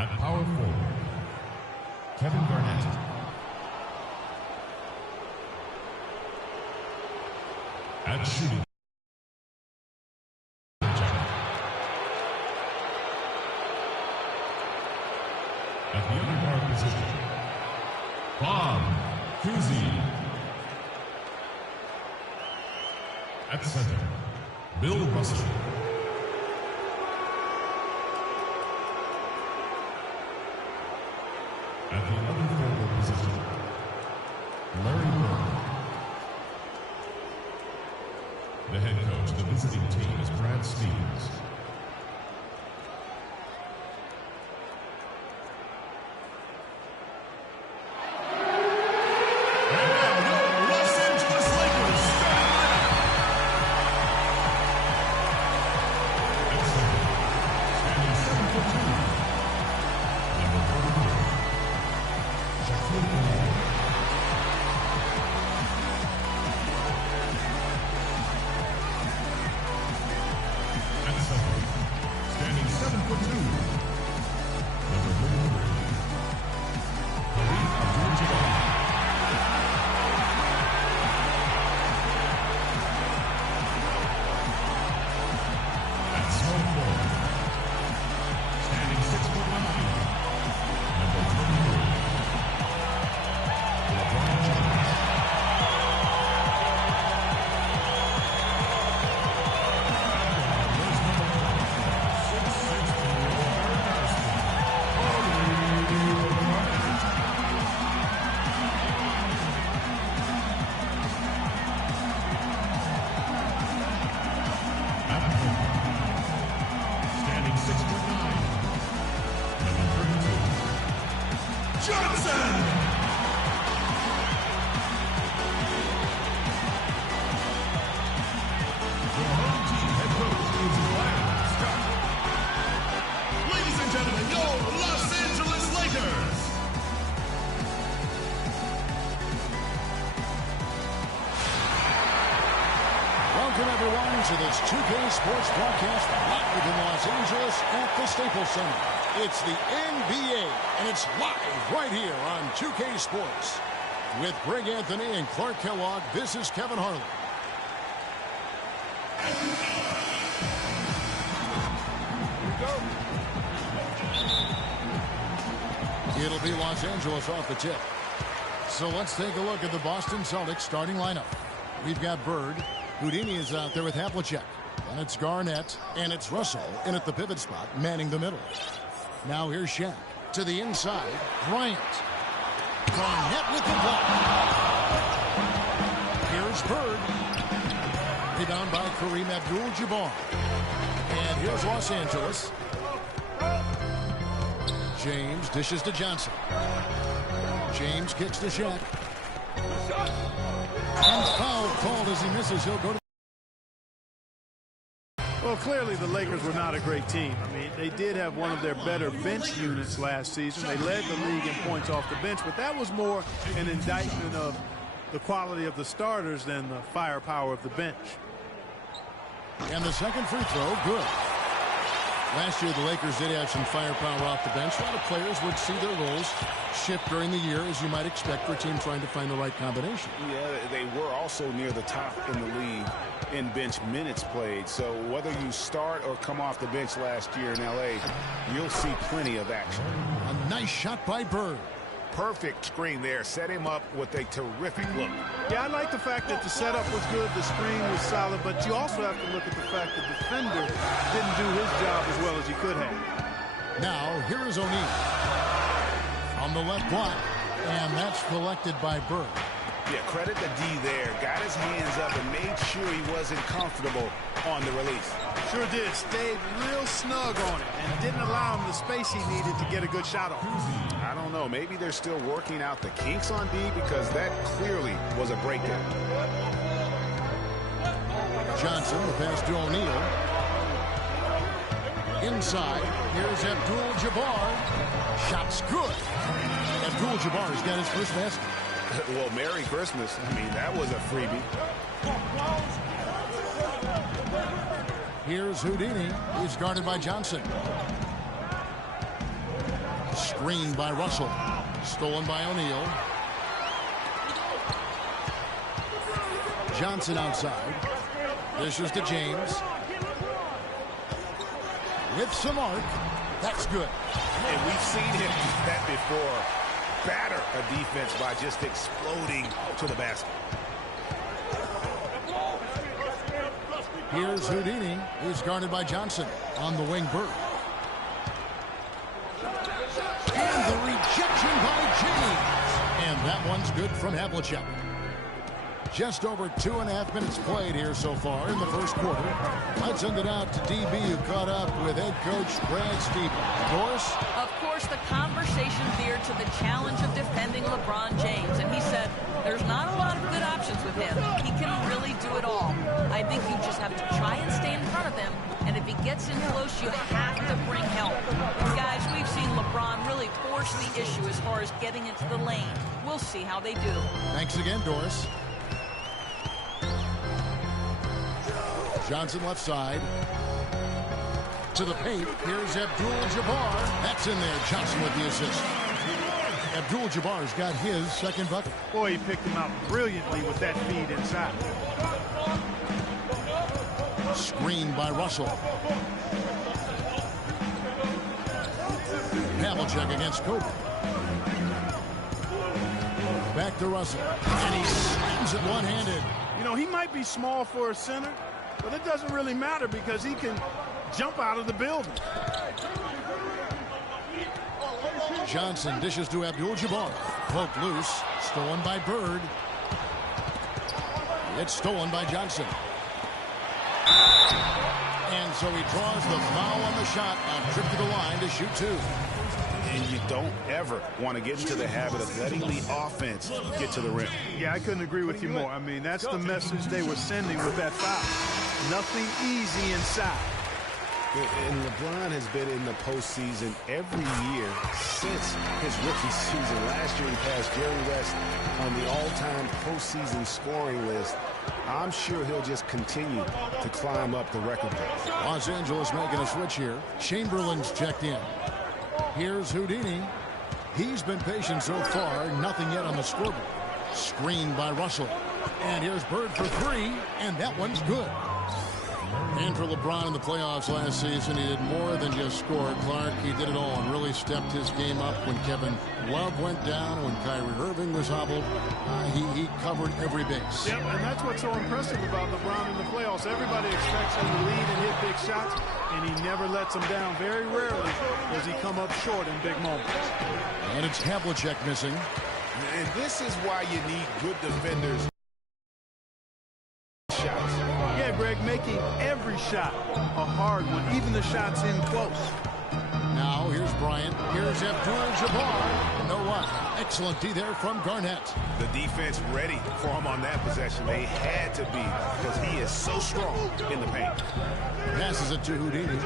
At power forward, Kevin Garnett. At shooting, at the underguard position, Bob Cousy. At center, Bill Russell. At the other forward position, Larry Bird. The head coach of the visiting team is Brad Stevens. Welcome, everyone, to this 2K Sports broadcast live in Los Angeles at the Staples Center. It's the NBA, and it's live right here on 2K Sports. With Greg Anthony and Clark Kellogg, this is Kevin Harlan. Here we go. It'll be Los Angeles off the tip. So let's take a look at the Boston Celtics starting lineup. We've got Bird. Houdini is out there with Havlicek. And it's Garnett. And it's Russell in at the pivot spot, manning the middle. Now here's Shaq. To the inside, Bryant. Garnett with the block. Here's Bird. Rebound by Kareem Abdul-Jabbar. And here's Los Angeles. James dishes to Johnson. James kicks to Shaq. And foul called as he misses. He'll go to... Well, clearly the Lakers were not a great team. I mean, they did have one of their better bench units last season. They led the league in points off the bench, but that was more an indictment of the quality of the starters than the firepower of the bench. And the second free throw, good. Last year, the Lakers did have some firepower off the bench. A lot of players would see their roles shift during the year, as you might expect for a team trying to find the right combination. Yeah, they were also near the top in the league in bench minutes played. So whether you start or come off the bench last year in L.A., you'll see plenty of action. A nice shot by Bird. Perfect screen there. Set him up with a terrific look. Yeah, I like the fact that the setup was good, the screen was solid, but you also have to look at the fact that the defender didn't do his job as well as he could have. Now, here is O'Neal. On the left block, and that's collected by Bird. Yeah, credit the D there. Got his hands up and made sure he wasn't comfortable on the release. Sure did. Stayed real snug on it and didn't allow him the space he needed to get a good shot off. I don't know. Maybe they're still working out the kinks on D because that clearly was a breakdown. Johnson, the pass to O'Neal. Inside, here's Abdul-Jabbar. Shot's good. Abdul-Jabbar's got his first basket. Well, Merry Christmas. I mean, that was a freebie. Here's Houdini. He's guarded by Johnson. Screen by Russell. Stolen by O'Neal. Johnson outside. Dishes to James. With some arc. That's good. And we've seen him do that before. Batter a defense by just exploding to the basket. Here's Houdini. He's guarded by Johnson. On the wing, Bird. And the rejection by James. And that one's good from Havlicek. Just over 2.5 minutes played here so far in the first quarter. Let's send it out to DB, who caught up with head coach Brad Stevens. Doris? Of course, the conversation veered to the challenge of defending LeBron James. And he said, there's not a lot of good options with him. He can really do it all. I think you just have to try and stay in front of him. And if he gets in close, you have to bring help. And guys, we've seen LeBron really force the issue as far as getting into the lane. We'll see how they do. Thanks again, Doris. Johnson left side. To the paint. Here's Abdul-Jabbar. That's in there. Johnson with the assist. Abdul-Jabbar's got his second bucket. Boy, he picked him out brilliantly with that feed inside. Screen by Russell. Havlicek against Kobe. Back to Russell. And he slams it one-handed. You know, he might be small for a center, but it doesn't really matter because he can jump out of the building. Johnson dishes to Abdul-Jabbar. Poked loose. Stolen by Bird. It's stolen by Johnson. And so he draws the foul on the shot on trip to the line to shoot two. And you don't ever want to get into the habit of letting the offense get to the rim. Yeah, I couldn't agree with you more. I mean, that's the message they were sending with that foul. Nothing easy inside. And LeBron has been in the postseason every year since his rookie season. Last year he passed Jerry West on the all-time postseason scoring list. I'm sure he'll just continue to climb up the record book. Los Angeles making a switch here. Chamberlain's checked in. Here's Houdini. He's been patient so far. Nothing yet on the scoreboard. Screen by Russell. And here's Bird for three. And that one's good. And for LeBron in the playoffs last season, he did more than just score. Clark, he did it all and really stepped his game up when Kevin Love went down, when Kyrie Irving was hobbled. He covered every base. Yep, and that's what's so impressive about LeBron in the playoffs. Everybody expects him to lead and hit big shots, and he never lets them down. Very rarely does he come up short in big moments. And it's Havlicek missing. And this is why you need good defenders. Yeah, Greg, making every shot a hard one, even the shots in close. Now here's Bryant. Here's Abdul-Jabbar. No what? Excellent D there from Garnett. The defense ready for him on that possession. They had to be because he is so strong in the paint. Passes it to Houdini.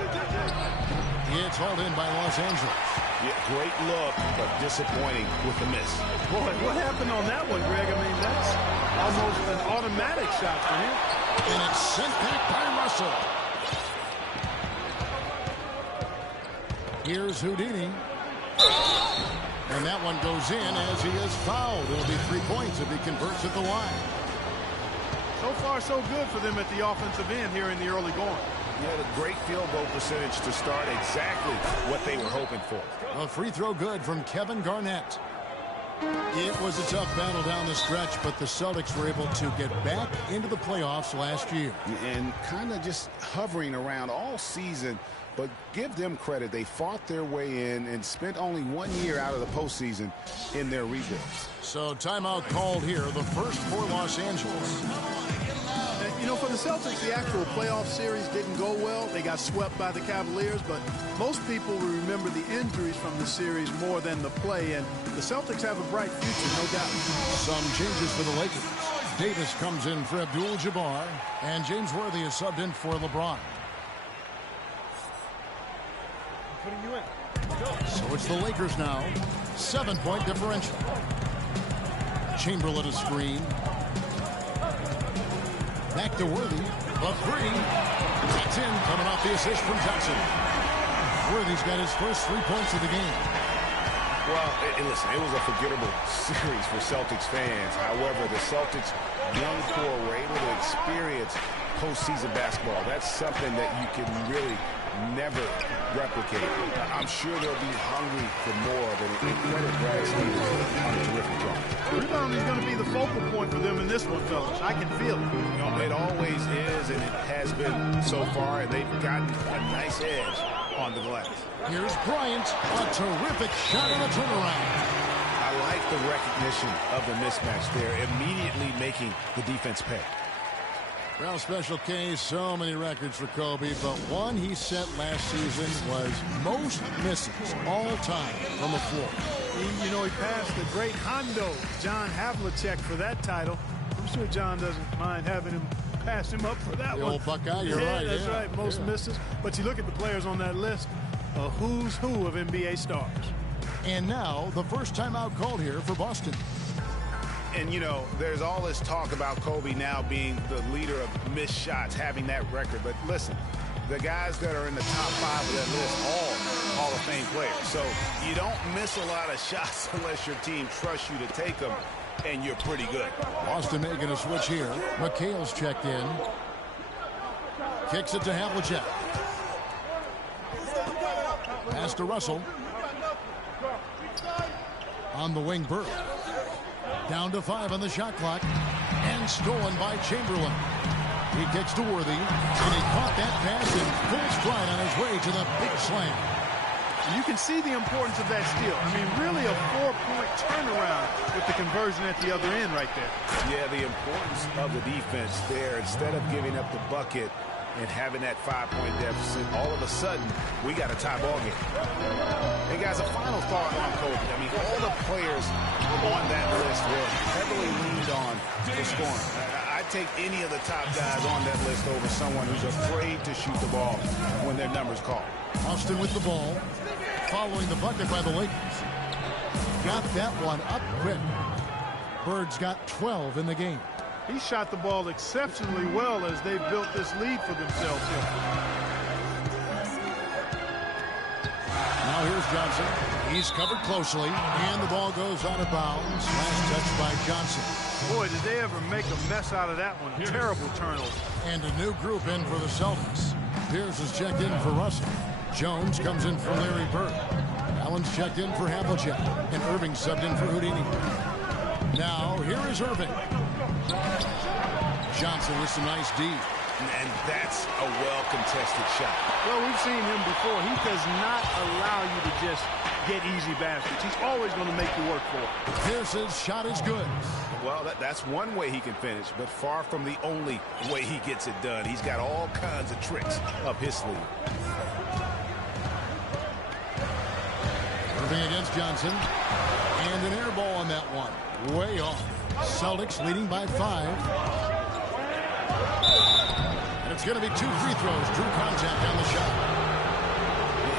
It's hauled in by Los Angeles. Yeah, great look, but disappointing with the miss. Boy, what happened on that one, Greg? I mean, that's almost an automatic shot for him. And it's sent back by Russell. Here's Houdini. And that one goes in as he is fouled. It'll be 3 points if he converts at the line. So far, so good for them at the offensive end here in the early going. Yeah, a great field goal percentage to start, exactly what they were hoping for. A free throw good from Kevin Garnett. It was a tough battle down the stretch, but the Celtics were able to get back into the playoffs last year. And kind of just hovering around all season, but give them credit. They fought their way in and spent only 1 year out of the postseason in their rebuild. So timeout called here, the first for Los Angeles. You know, for the Celtics, the actual playoff series didn't go well. They got swept by the Cavaliers, but most people will remember the injuries from the series more than the play, and the Celtics have a bright future, no doubt. Some changes for the Lakers. Davis comes in for Abdul-Jabbar, and James Worthy is subbed in for LeBron. Putting you in. So it's the Lakers now. 7-point differential. Chamberlain a screen. Back to Worthy. A three. That's in, coming off the assist from Johnson. Worthy's got his first 3 points of the game. Well, and listen, it was a forgettable series for Celtics fans. However, the Celtics' young core were able to experience postseason basketball. That's something that you can really never replicate. I'm sure they'll be hungry for more of it. And credit Brad Stevens on a terrific job. Rebounding is going to be the focal point for them in this one, fellas. I can feel it. You know, it always is, and it has been so far, and they've gotten a nice edge on the glass. Here's Bryant, a terrific shot and a turnaround. I like the recognition of the mismatch there, immediately making the defense pay. Well, Special K, so many records for Kobe, but one he set last season was most misses all time from the floor. You know, he passed the great Hondo, John Havlicek, for that title. I'm sure John doesn't mind having him pass him up for that The one. old Buckeye, you're yeah, right. That's right, most misses. But you look at the players on that list, a who's who of NBA stars. And now, the first timeout called here for Boston. And, you know, there's all this talk about Kobe now being the leader of missed shots, having that record. But listen, the guys that are in the top 5 of that list, all Hall of Fame players. So you don't miss a lot of shots unless your team trusts you to take them, and you're pretty good. Boston making a switch here. McHale's checked in. Kicks it to Havlicek. Pass to Russell. On the wing, Burke. Down to 5 on the shot clock. And stolen by Chamberlain. He kicks to Worthy. And he caught that pass in full stride on his way to the big slam. You can see the importance of that steal. I mean, really a 4-point turnaround with the conversion at the other end right there. Yeah, the importance of the defense there. Instead of giving up the bucket and having that 5-point deficit, all of a sudden, we got a tie ball game. Hey, guys, a final thought on Kobe. I mean, all the players on that list were heavily leaned on for scoring. I'd take any of the top guys on that list over someone who's afraid to shoot the ball when their number's called. Austin with the ball. Following the bucket by the Lakers. Got that one up quick. Bird's got 12 in the game. He shot the ball exceptionally well as they built this lead for themselves here. Now here's Johnson. He's covered closely, and the ball goes out of bounds. Last touch by Johnson. Boy, did they ever make a mess out of that one. Terrible turnover. And a new group in for the Celtics. Pierce is checked in for Russell. Jones comes in for Larry Bird. Allen's checked in for Havlicek. And Irving subbed in for Houdini. Now, here is Irving. Johnson with some nice D. And that's a well-contested shot. Well, we've seen him before. He does not allow you to just get easy baskets. He's always going to make you work for it. Pierce's shot is good. Well, that's one way he can finish, but far from the only way he gets it done. He's got all kinds of tricks up his sleeve. Irving against Johnson. And an air ball on that one. Way off. Celtics leading by 5. And it's going to be 2 free throws. Drew contact on the shot.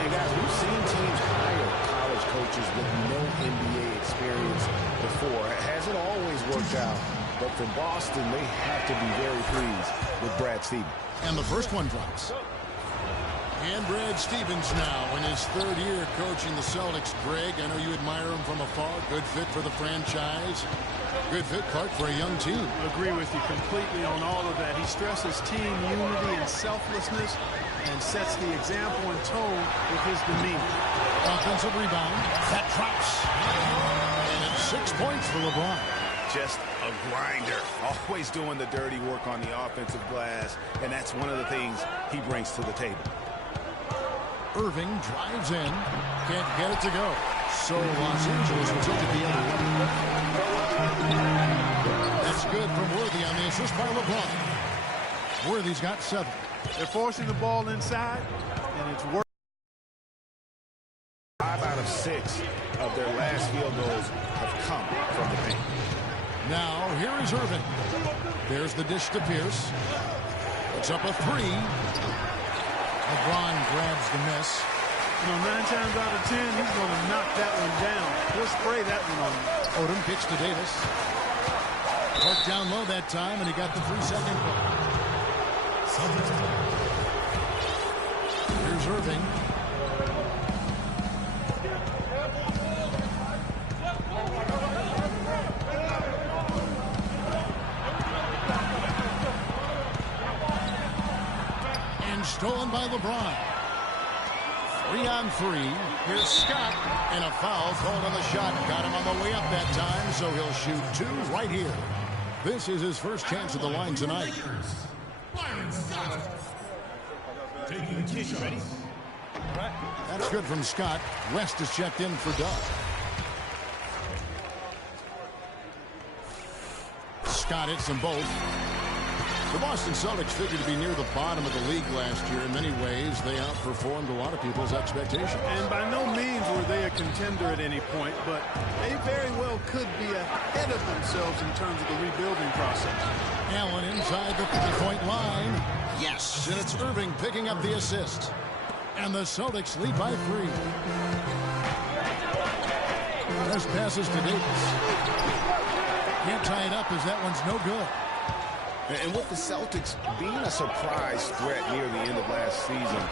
And guys, we've seen teams hire college coaches with no NBA experience before. It hasn't always worked out. But for Boston, they have to be very pleased with Brad Stevens. And the first one drops. And Brad Stevens now in his 3rd year coaching the Celtics. Greg, I know you admire him from afar. Good fit for the franchise. Good fit, Clark, for a young team. I agree with you completely on all of that. He stresses team unity and selflessness and sets the example and tone with his demeanor. Offensive rebound. That drops. And it's 6 points for LeBron. Just a grinder. Always doing the dirty work on the offensive glass. And that's one of the things he brings to the table. Irving drives in. Can't get it to go. So Los Angeles will take it the other way. That's good from Worthy on the assist by LeBron. Worthy's got 7. They're forcing the ball inside, and it's working. 5 out of 6 of their last field goals have come from the paint. Now, here is Irving. There's the dish to Pierce. It's up a 3. LeBron grabs the miss. You know, 9 times out of 10, he's going to knock that one down. He'll spray that one on him. Odom kicks to Davis. Worked down low that time, and he got the 3-second call. Here's Irving. stolen by LeBron. 3-on-3. Here's Scott. And a foul called on the shot. Got him on the way up that time, so he'll shoot 2 right here. This is his first chance at the line tonight. Taking the kick. Ready? All right. That's good from Scott. West is checked in for Doug. Scott hits them both. The Boston Celtics figured to be near the bottom of the league last year. In many ways, they outperformed a lot of people's expectations. And by no means were they a contender at any point, but they very well could be ahead of themselves in terms of the rebuilding process. Allen inside the 3-point line. Yes, and it's Irving picking up the assist. And the Celtics lead by 3. Best passes to Davis. Can't tie it up as that one's no good. And with the Celtics being a surprise threat near the end of last season,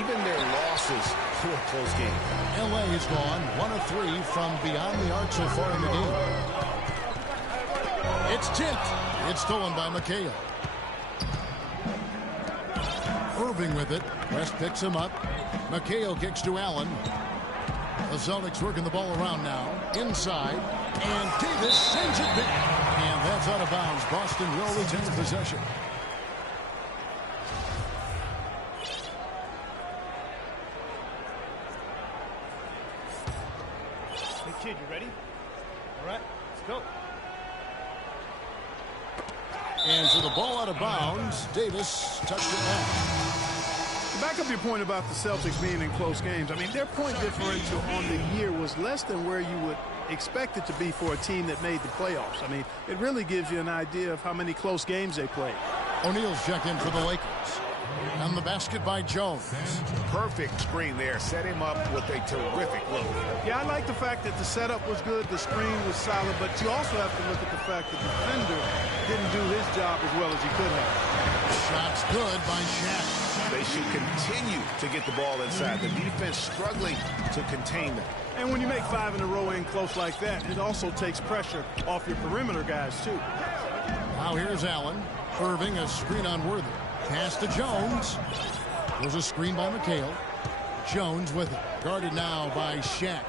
even their losses were a close game. L.A. is gone 1 of 3 from beyond the arc so far in the game. It's tipped. It's stolen by McHale. Irving with it. West picks him up. McHale kicks to Allen. The Celtics working the ball around now. Inside. And Davis sends it back. And that's out of bounds. Boston will retain possession. Hey, kid, you ready? All right, let's go. And so the ball out of bounds. Davis touched it down. Back up your point about the Celtics being in close games. I mean, their point differential on the year was less than where you would expect it to be for a team that made the playoffs. I mean, it really gives you an idea of how many close games they played. O'Neal's checked in for the Lakers. And the basket by Jones. Perfect screen there. Set him up with a terrific look. Yeah, I like the fact that the setup was good, the screen was solid, but you also have to look at the fact that the defender didn't do his job as well as he could have. Shot's good by Shaq. They should continue to get the ball inside. The defense struggling to contain them. And when you make 5 in a row in close like that, it also takes pressure off your perimeter guys, too. Now here's Allen. Irving, a screen on Worthy. Pass to Jones. There's a screen by McHale. Jones with it. Guarded now by Shaq.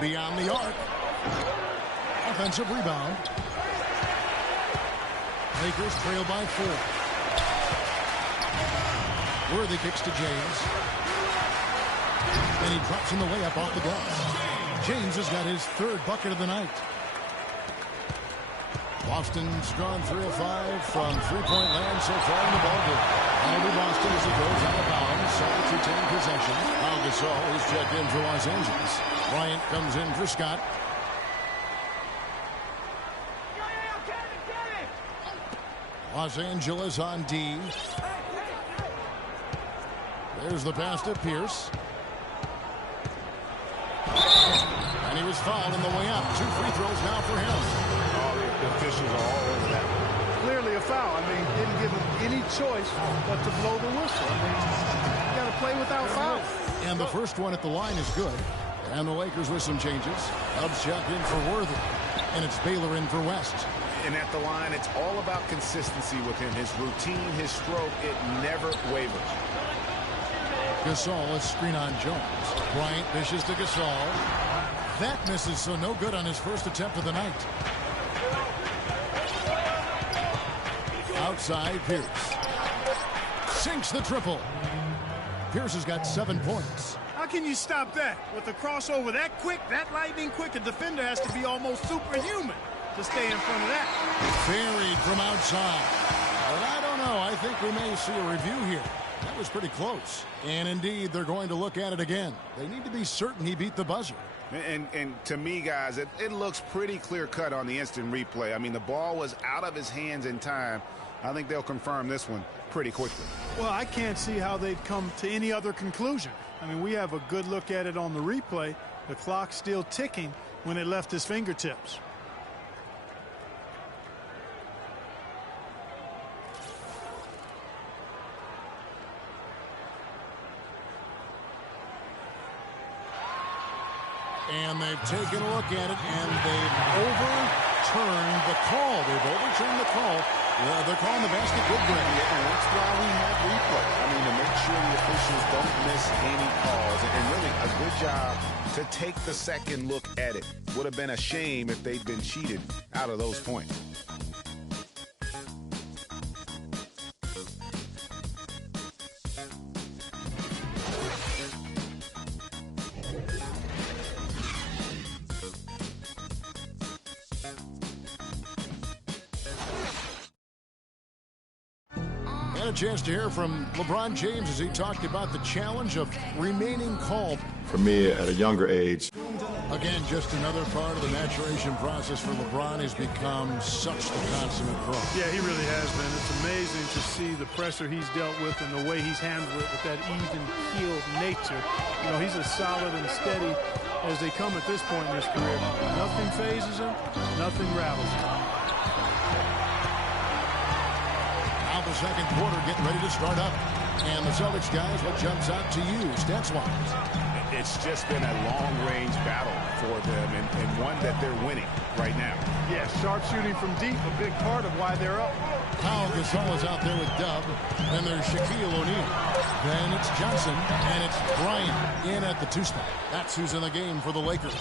Beyond the arc. Offensive rebound. Lakers trail by 4. Worthy kicks to James. And he drops in the layup off the glass. James has got his 3rd bucket of the night. Boston's gone 3 of 5 from 3-point land so far in the ballgame. Now to Boston as it goes out of bounds. Celtics retain possession. Pau Gasol is checked in for Los Angeles. Bryant comes in for Scott. Los Angeles on D. There's the pass to Pierce. And he was fouled on the way up. 2 free throws now for him. The officials are all over that one. Clearly a foul. I mean, didn't give him any choice but to blow the whistle. I mean, you got to play without foul. And the first one at the line is good. And the Lakers with some changes. Hubbs checked in for Worthy. And it's Baylor in for West. And at the line, it's all about consistency with him. His routine, his stroke, it never wavers. Gasol, a screen on Jones. Bryant dishes to Gasol. That misses, so no good on his first attempt of the night. Outside, Pierce. Sinks the triple. Pierce has got 7 points. How can you stop that? With a crossover that quick, that lightning quick, a defender has to be almost superhuman to stay in front of that. Buried from outside. But I don't know. I think we may see a review here. That was pretty close. And indeed, they're going to look at it again. They need to be certain he beat the buzzer. And to me, guys, it looks pretty clear-cut on the instant replay. I mean, the ball was out of his hands in time. I think they'll confirm this one pretty quickly. Well, I can't see how they'd come to any other conclusion. I mean, we have a good look at it on the replay. The clock's still ticking when it left his fingertips. And they've taken a look at it, and they've overturned the call. They've overturned the call. They're calling the basket good, Greg. And that's why we have replay. I miss any calls, and really a good job to take the second look at it. Would have been a shame if they'd been cheated out of those points. A chance to hear from LeBron James as he talked about the challenge of remaining calm. For me, at a younger age, Again, just another part of the maturation process for LeBron. He's become such the consummate pro. Yeah, he really has been. It's amazing to see the pressure he's dealt with and the way he's handled it with that even-keeled nature. You know, he's as solid and steady as they come at this point in his career. Nothing phases him, nothing rattles him. Now the second quarter getting ready to start up. And the Celtics guys, what jumps out to you, stats-wise? It's just been a long-range battle for them and one that they're winning right now. Yeah, sharpshooting from deep, a big part of why they're up. Pau Gasol is out there with Dub. Then there's Shaquille O'Neal. Then it's Johnson, and it's Bryant in at the 2 spot. That's who's in the game for the Lakers.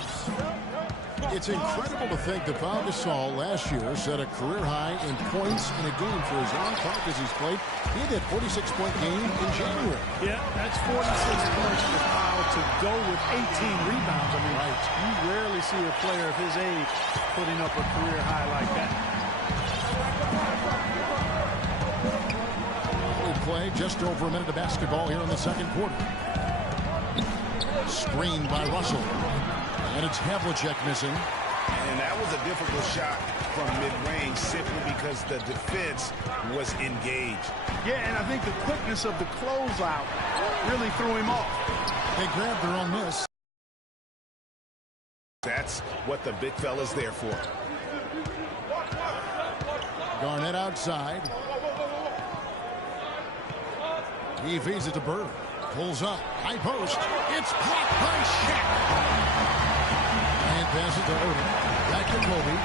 It's incredible to think that Pau Gasol last year set a career high in points in a game for as long time as he's played. He had that 46-point game in January. Yeah, that's 46 points for Pau to go with 18 rebounds. I mean, Right. You rarely see a player of his age putting up a career high like that. We play just over a minute of basketball here in the second quarter. Screened by Russell. And it's Havlicek missing. And that was a difficult shot from mid-range simply because the defense was engaged. Yeah, and I think the quickness of the closeout really threw him off. They grabbed their own miss. That's what the big fella's there for. Garnett outside. He feeds it to Bird. Pulls up. High post. It's blocked by Shaq. And passes to Odom. Back to Kobe.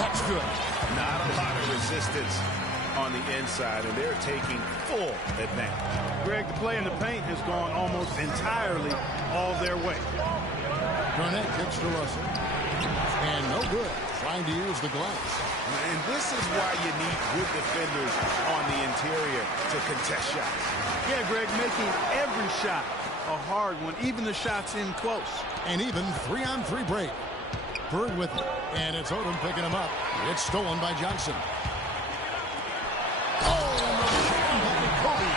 That's good. Not a lot of resistance on the inside, and they're taking full advantage. Greg, the play in the paint has gone almost entirely all their way. Garnett kicks to Russell. And no good. Trying to use the glass. And this is why you need good defenders on the interior to contest shots. Yeah, Greg, making every shot a hard one, even the shots in close. And even 3-on-3 break. Bird with it. And it's Odom picking him up. It's stolen by Johnson. Kobe,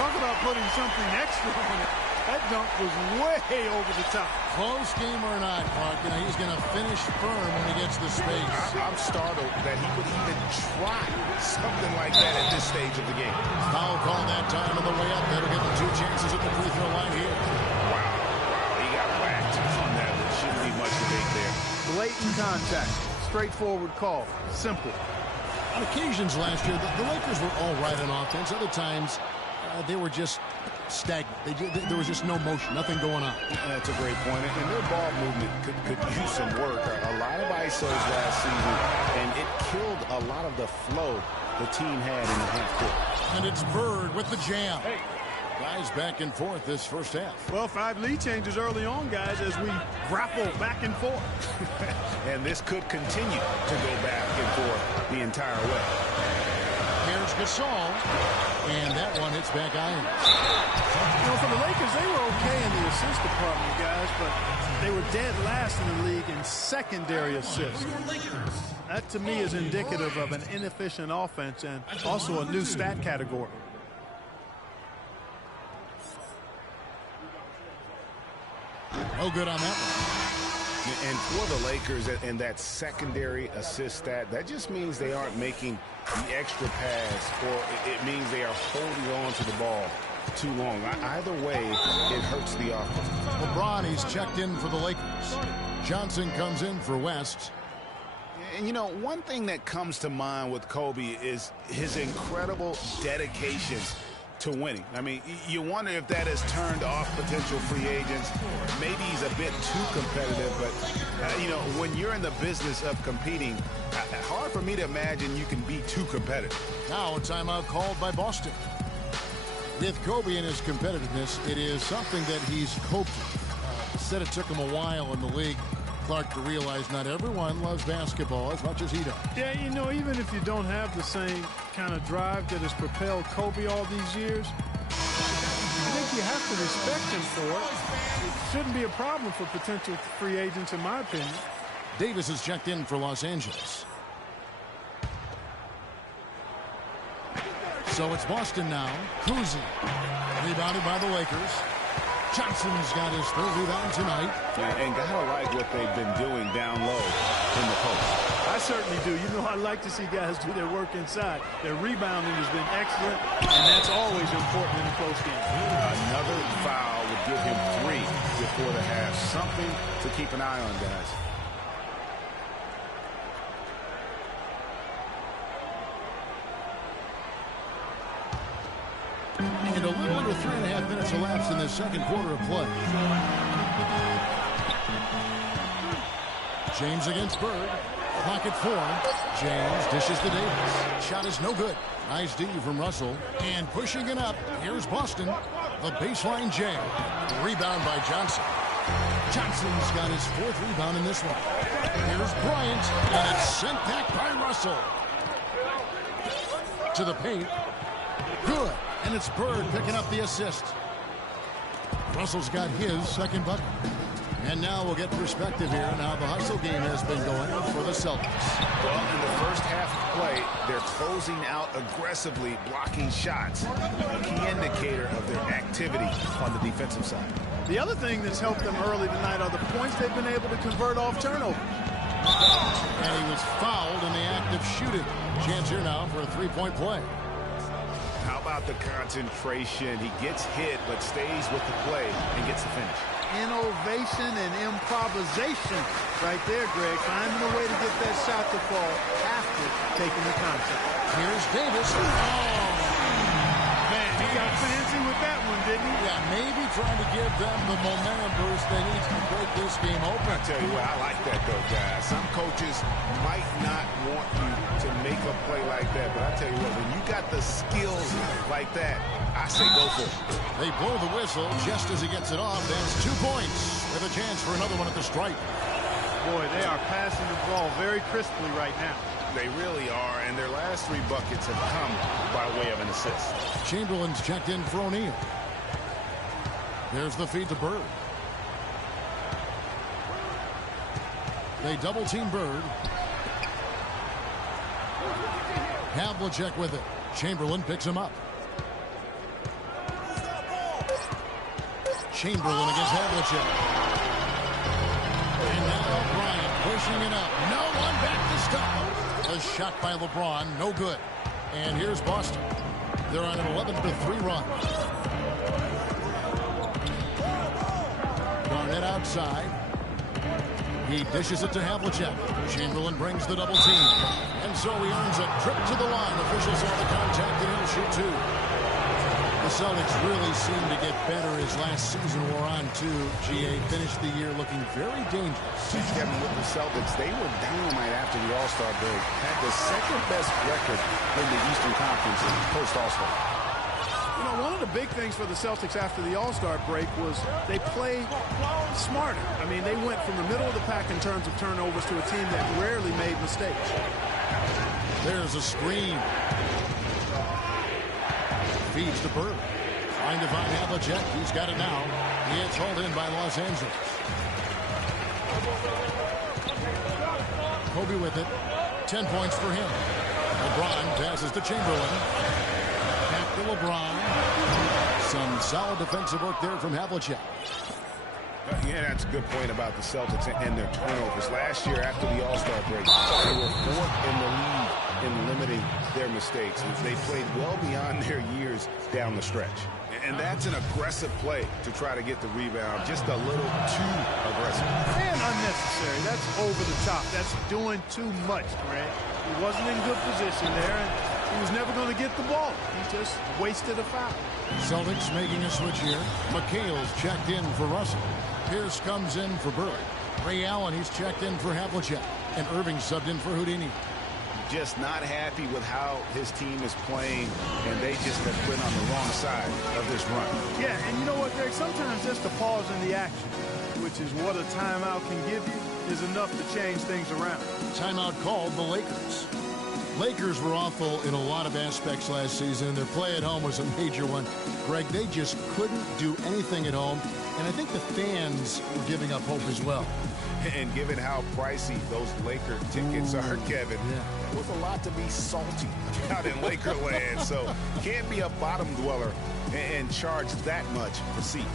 talk about putting something extra on it. That dunk was way over the top. Close game or not, Clark, you know, he's going to finish firm when he gets the space. I'm startled that he would even try something like that at this stage of the game. Foul call that time on the way up. That'll give him 2 chances at the free throw line here. Wow, he got whacked on that. There shouldn't be much debate there. Blatant contact. Straightforward call. Simple. On occasions last year, the Lakers were all right on offense. Other times, they were just stagnant. There was just no motion, nothing going on. That's a great point. And their ball movement could use some work. A lot of ISOs last season, and it killed a lot of the flow the team had in the half court. And it's Bird with the jam. Guys back and forth this first half. Well, 5 lead changes early on, guys, as we grapple back and forth. And this could continue to go back and forth the entire way. Here's Gasol. And that one hits back iron. You know, for the Lakers, they were okay in the assist department, guys, but they were dead last in the league in secondary assists. That, to me, is indicative of an inefficient offense and also a new stat category. No good on that one. And for the Lakers and that secondary assist stat, that just means they aren't making the extra pass, or it means they are holding on to the ball too long. Either way, it hurts the offense. LeBron, he's checked in for the Lakers. Johnson comes in for West. And, you know, one thing that comes to mind with Kobe is his incredible dedication to winning. I mean, you wonder if that has turned off potential free agents. Maybe he's a bit too competitive, but, you know, when you're in the business of competing, hard for me to imagine you can be too competitive. Now a timeout called by Boston. With Kobe and his competitiveness, it is something that he's coped with. Said it took him a while in the league, Clark, to realize not everyone loves basketball as much as he does. Yeah, you know, even if you don't have the same kind of drive that has propelled Kobe all these years, I think you have to respect him for it. It shouldn't be a problem for potential free agents, in my opinion. Davis is checked in for Los Angeles. So it's Boston now. Cousy, rebounded by the Lakers. Johnson's got his third rebound tonight. And gotta like what they've been doing down low in the post. I certainly do. You know, I like to see guys do their work inside. Their rebounding has been excellent, and that's always important in a close game. Another foul would give him 3 before the half. Something to keep an eye on, guys. And a little under 3.5 minutes elapsed in this second quarter of play. James against Bird. Clock at 4. James dishes to Davis. Shot is no good. Nice D from Russell. And pushing it up, here's Boston. The baseline jam. Rebound by Johnson. Johnson's got his 4th rebound in this one. Here's Bryant, and it's sent back by Russell. To the paint. Good. And it's Bird picking up the assist. Russell's got his second bucket. And now we'll get perspective here on how the hustle game has been going for the Celtics. Well, in the first half of play, they're closing out aggressively, blocking shots. A key indicator of their activity on the defensive side. The other thing that's helped them early tonight are the points they've been able to convert off turnover. And he was fouled in the act of shooting. Chance here now for a three-point play. How about the concentration? He gets hit, but stays with the play and gets the finish. Innovation and improvisation right there, Greg. Finding a way to get that shot to fall after taking the contact. Here's Davis. Oh, man, he got fancy with that one, didn't he? Yeah, maybe trying to give them the momentum boost they need to break this game open. I tell you what, I like that though, guys. Some coaches might not want you to make a play like that, but I tell you what, when you got the skills like that, I say go for it. They blow the whistle just as he gets it off. That's 2 points with a chance for another one at the stripe. Boy, they are passing the ball very crisply right now. They really are, and their last 3 buckets have come by way of an assist. Chamberlain's checked in for O'Neal. There's the feed to Bird. They double-team Bird. Havlicek with it. Chamberlain picks him up. Chamberlain against Havlicek. And now Bryant pushing it up. No one back to stop. A shot by LeBron, no good. And here's Boston. They're on an 11-3 run. Garnett outside. He dishes it to Havlicek. Chamberlain brings the double team. And so he earns a trip to the line. Officials saw the contact and he'll shoot 2. The Celtics really seem to get better as last season wore on, too. GA finished the year looking very dangerous. Kevin, with the Celtics, they were dynamite after the All-Star break. Had the second-best record in the Eastern Conference post-All-Star. You know, one of the big things for the Celtics after the All-Star break was they played smarter. I mean, they went from the middle of the pack in terms of turnovers to a team that rarely made mistakes. There's a screen. Feeds to Bird. Trying to find Havlicek. He's got it now. He is hauled in by Los Angeles. Kobe with it. 10 points for him. LeBron passes to Chamberlain. Back to LeBron. Some solid defensive work there from Havlicek. Yeah, that's a good point about the Celtics and their turnovers. Last year, after the All-Star break, they were 4th in the league in limiting their mistakes. They played well beyond their years down the stretch. And that's an aggressive play to try to get the rebound. Just a little too aggressive. And unnecessary. That's over the top. That's doing too much, Greg. He wasn't in good position there, and he was never going to get the ball. He just wasted a foul. Celtics making a switch here. McHale's checked in for Russell. Pierce comes in for Bird. Ray Allen, he's checked in for Havlicek. And Irving subbed in for Houdini. just not happy with how his team is playing, and they just have been on the wrong side of this run. Yeah, and you know what, Greg? Sometimes just a pause in the action, which is what a timeout can give you, is enough to change things around. Timeout called the Lakers. Lakers were awful in a lot of aspects last season. Their play at home was a major one. Greg, they just couldn't do anything at home, and I think the fans were giving up hope as well. And given how pricey those Laker tickets are, Kevin, there was a lot to be salty out in Lakerland. So can't be a bottom dweller and charge that much for seats.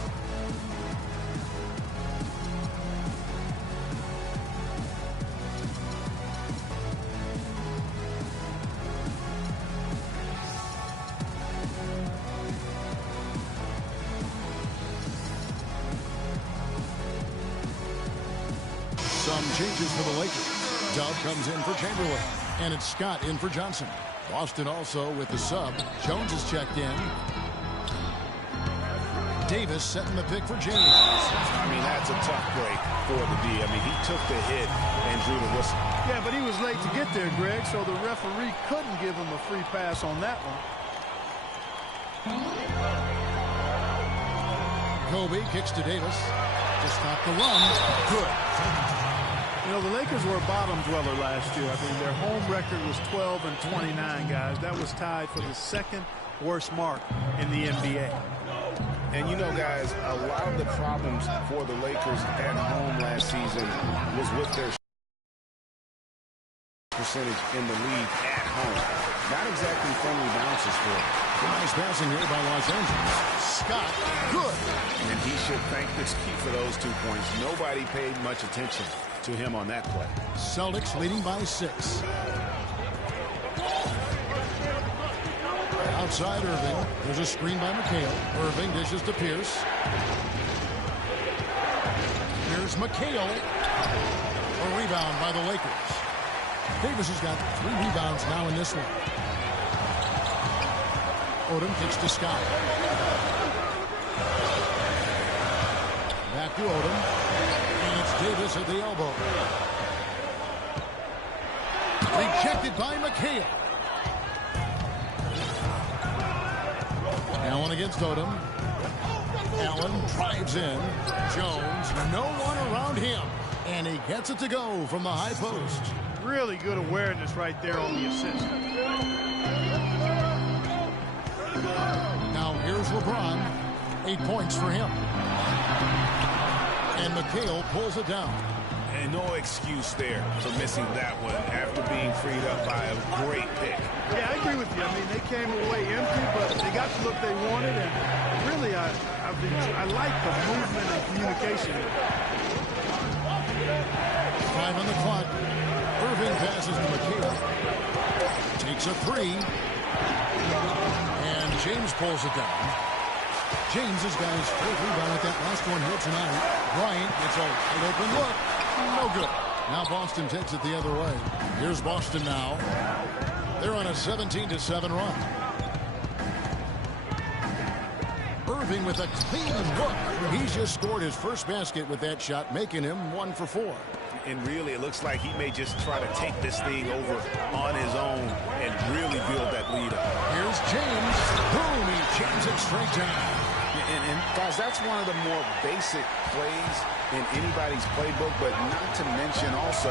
Some changes for the Lakers. Dub comes in for Chamberlain, and it's Scott in for Johnson. Boston also with the sub. Jones is checked in. Davis setting the pick for James. I mean, that's a tough break for the D. I mean, he took the hit and drew the whistle. Yeah, but he was late to get there, Greg, so the referee couldn't give him a free pass on that one. Kobe kicks to Davis to stop the run. Good. You know, the Lakers were a bottom dweller last year. I mean, their home record was 12-29, guys. That was tied for the second worst mark in the NBA. And you know, guys, a lot of the problems for the Lakers at home last season was with their percentage in the league at home. Not exactly friendly bounces for them. Nice passing here by Los Angeles. Scott, good. And he should thank this key for those 2 points. Nobody paid much attention to him on that play. Celtics leading by 6. Outside Irving. There's a screen by McHale. Irving dishes to Pierce. Here's McHale. A rebound by the Lakers. Davis has got 3 rebounds now in this one. Odom kicks to Scott. Back to Odom. And it's Davis at the elbow. Rejected by McHale. Allen against Odom. Allen drives in. Jones, no one around him. And he gets it to go from the high post. Really good awareness right there on the assist. Now here's LeBron. 8 points for him. And McHale pulls it down. And no excuse there for missing that one after being freed up by a great pick. Yeah, I agree with you. I mean, they came away empty, but they got the look they wanted. And really, I like the movement and communication. 5 on the clock. Irving passes to McHale. Takes a 3. And James pulls it down. James has got his 4th rebound with that last one here tonight. Bryant gets a wide open look. No good. Now Boston takes it the other way. Here's Boston now. They're on a 17-7 run. Irving with a clean look. He's just scored his first basket with that shot, making him 1 for 4. And really, it looks like he may just try to take this thing over on his own and really build that lead up. Here's James. Boom, he jams it straight down. And guys, that's one of the more basic plays in anybody's playbook, but not to mention also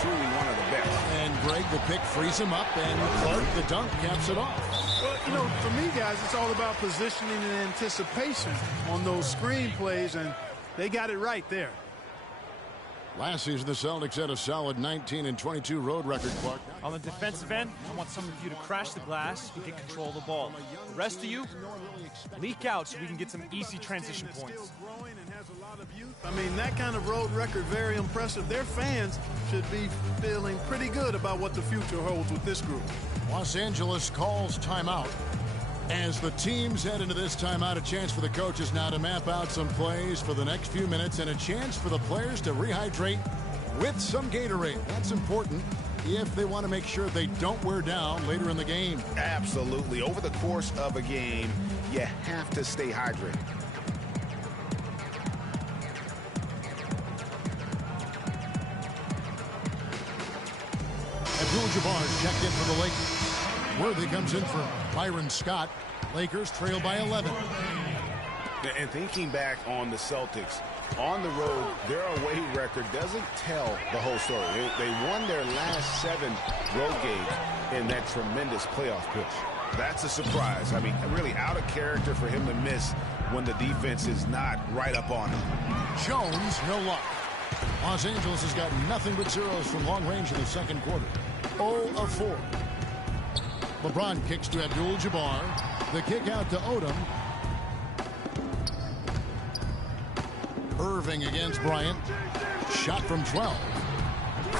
truly one of the best. And Greg, the pick frees him up, and Clark, the dunk, caps it off. Well, you know, for me, guys, it's all about positioning and anticipation on those screen plays, and they got it right there. Last season, the Celtics had a solid 19-22 road record, Clark. On the defensive end, I want some of you to crash the glass and get control of the ball. The rest of you, leak out so we can get some easy transition points. I mean, that kind of road record, very impressive. Their fans should be feeling pretty good about what the future holds with this group. Los Angeles calls timeout. As the teams head into this timeout, a chance for the coaches now to map out some plays for the next few minutes and a chance for the players to rehydrate with some Gatorade. That's important if they want to make sure they don't wear down later in the game. Absolutely. Over the course of a game, you have to stay hydrated. Abdul-Jabbar checked in for the Lakers. Worthy comes in for Byron Scott. Lakers trail by 11. And thinking back on the Celtics, on the road, their away record doesn't tell the whole story. They won their last 7 road games in that tremendous playoff push. That's a surprise. I mean, really out of character for him to miss when the defense is not right up on him. Jones, no luck. Los Angeles has got nothing but zeros from long range in the second quarter. 0 of 4. LeBron kicks to Abdul-Jabbar. The kick out to Odom. Irving against Bryant. Shot from 12.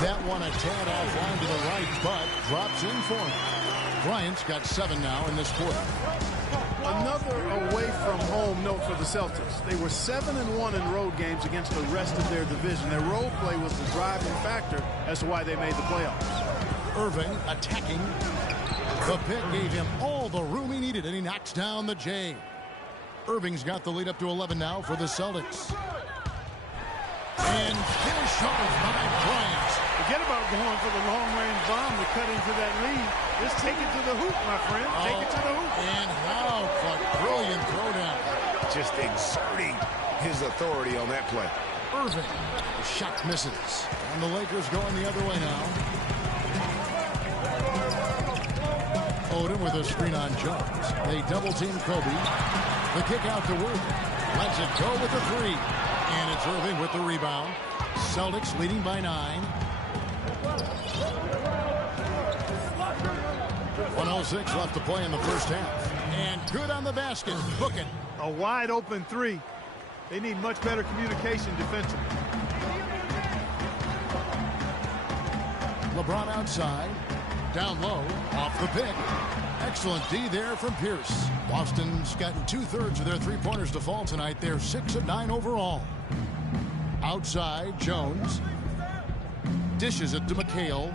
That one a tad offline to the right, but drops in for him. Bryant's got 7 now in this quarter. Another away from home note for the Celtics. They were 7-1 in road games against the rest of their division. Their road play was the driving factor as to why they made the playoffs. Irving attacking. The pick gave him all the room he needed, and he knocks down the J. Irving's got the lead up to 11 now for the Celtics. And finish off by Bryant. Forget about going for the long-range bomb to cut into that lead. Just take it to the hoop, my friend. Take it to the hoop. And how a brilliant throwdown. Just exerting his authority on that play. Irving. The shot misses. And the Lakers going the other way now. Odom with a screen on Jones. They double-team Kobe. The kick out to Worthy. Lets it go with the 3. And it's Irving with the rebound. Celtics leading by 9. 1:06 left to play in the first half. And good on the basket. Book it. A wide open 3. They need much better communication defensively. LeBron outside. Down low. Off the pick. Excellent D there from Pierce. Boston's gotten 2/3 of their three-pointers to fall tonight. They're 6 of 9 overall. Outside, Jones. Dishes it to McHale.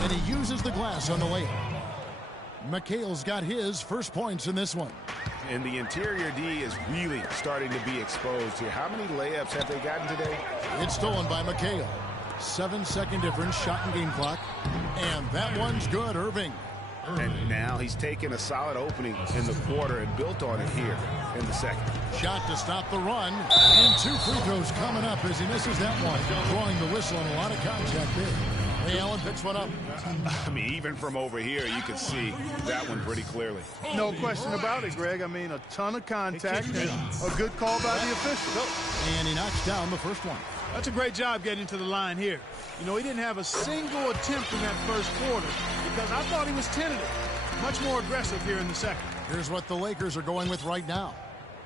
And he uses the glass on the layup. McHale's got his first points in this one. And the interior D is really starting to be exposed here. How many layups have they gotten today? It's stolen by McHale. 7-second difference, shot and game clock. And that one's good, Irving. And now he's taken a solid opening in the quarter and built on it here in the second. Shot to stop the run. And 2 free throws coming up as he misses that one. Drawing the whistle and a lot of contact there. Ray Allen picks one up. I mean, even from over here, you can see that one pretty clearly. No question about it, Greg. I mean, a ton of contact and a good call by the official. And he knocks down the first one. That's a great job getting to the line here. You know, he didn't have a single attempt in that first quarter because I thought he was tentative. Much more aggressive here in the second. Here's what the Lakers are going with right now.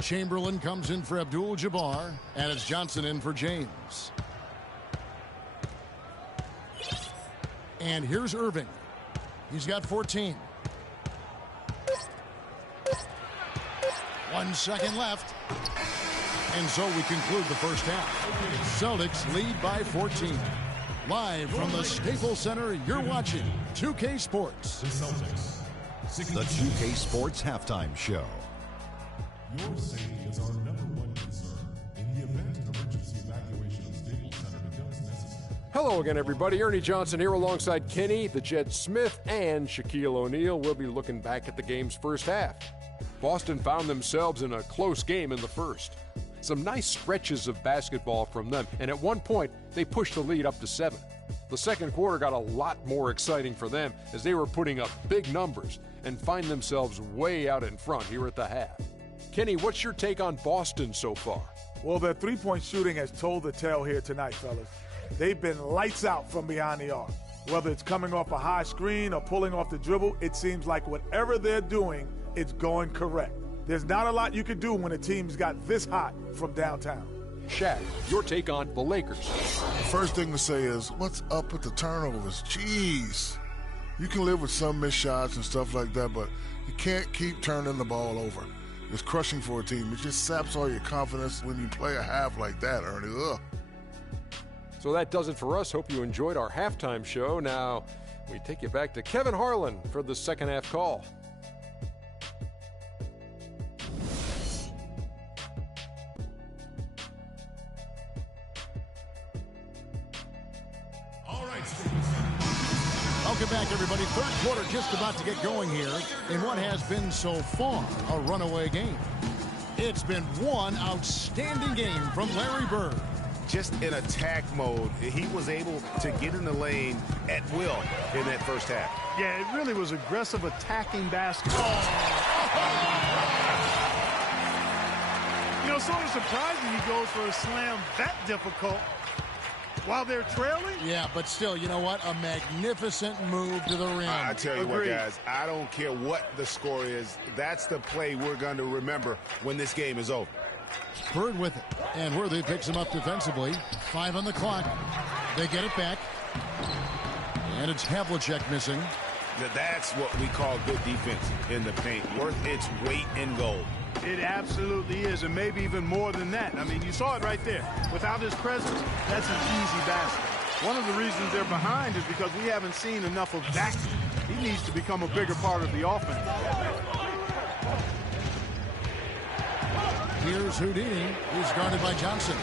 Chamberlain comes in for Abdul-Jabbar, and it's Johnson in for James. And here's Irving. He's got 14. 1 second left. And so we conclude the first half. Celtics lead by 14. Live from the Staples Center, you're watching 2K Sports. The Celtics. The 2K Sports Halftime Show. Your safety is our #1 concern. In the event an emergency evacuation of Staples Center becomes necessary. Hello again, everybody. Ernie Johnson here alongside Kenny, the Jet Smith, and Shaquille O'Neal. We'll be looking back at the game's first half. Boston found themselves in a close game in the first. Some nice stretches of basketball from them, and at one point, they pushed the lead up to 7. The second quarter got a lot more exciting for them as they were putting up big numbers and find themselves way out in front here at the half. Kenny, what's your take on Boston so far? Well, their three-point shooting has told the tale here tonight, fellas. They've been lights out from behind the arc. Whether it's coming off a high screen or pulling off the dribble, it seems like whatever they're doing, it's going correct. There's not a lot you can do when a team's got this hot from downtown. Shaq, your take on the Lakers. The first thing to say is, what's up with the turnovers? Jeez. You can live with some missed shots and stuff like that, but you can't keep turning the ball over. It's crushing for a team. It just saps all your confidence when you play a half like that, Ernie. Ugh. So that does it for us. Hope you enjoyed our halftime show. Now, we take you back to Kevin Harlan for the second half call. All right, Staples Center. Welcome back, everybody. Third quarter just about to get going here in what has been so far a runaway game. It's been one outstanding game from Larry Bird. Just in attack mode, he was able to get in the lane at will in that first half. Yeah, it really was aggressive attacking basketball. You know, sort of surprising he goes for a slam that difficult while they're trailing. Yeah, but still, you know what? A magnificent move to the rim. I tell you what, guys, I don't care what the score is. That's the play we're going to remember when this game is over. Bird with it, and Worthy picks him up defensively. 5 on the clock. They get it back. And it's Havlicek missing. That's what we call good defense in the paint. Worth its weight in gold. It absolutely is, and maybe even more than that. I mean, you saw it right there. Without his presence, that's an easy basket. One of the reasons they're behind is because we haven't seen enough of that. He needs to become a bigger part of the offense. Here's Houdini. He's guarded by Johnson.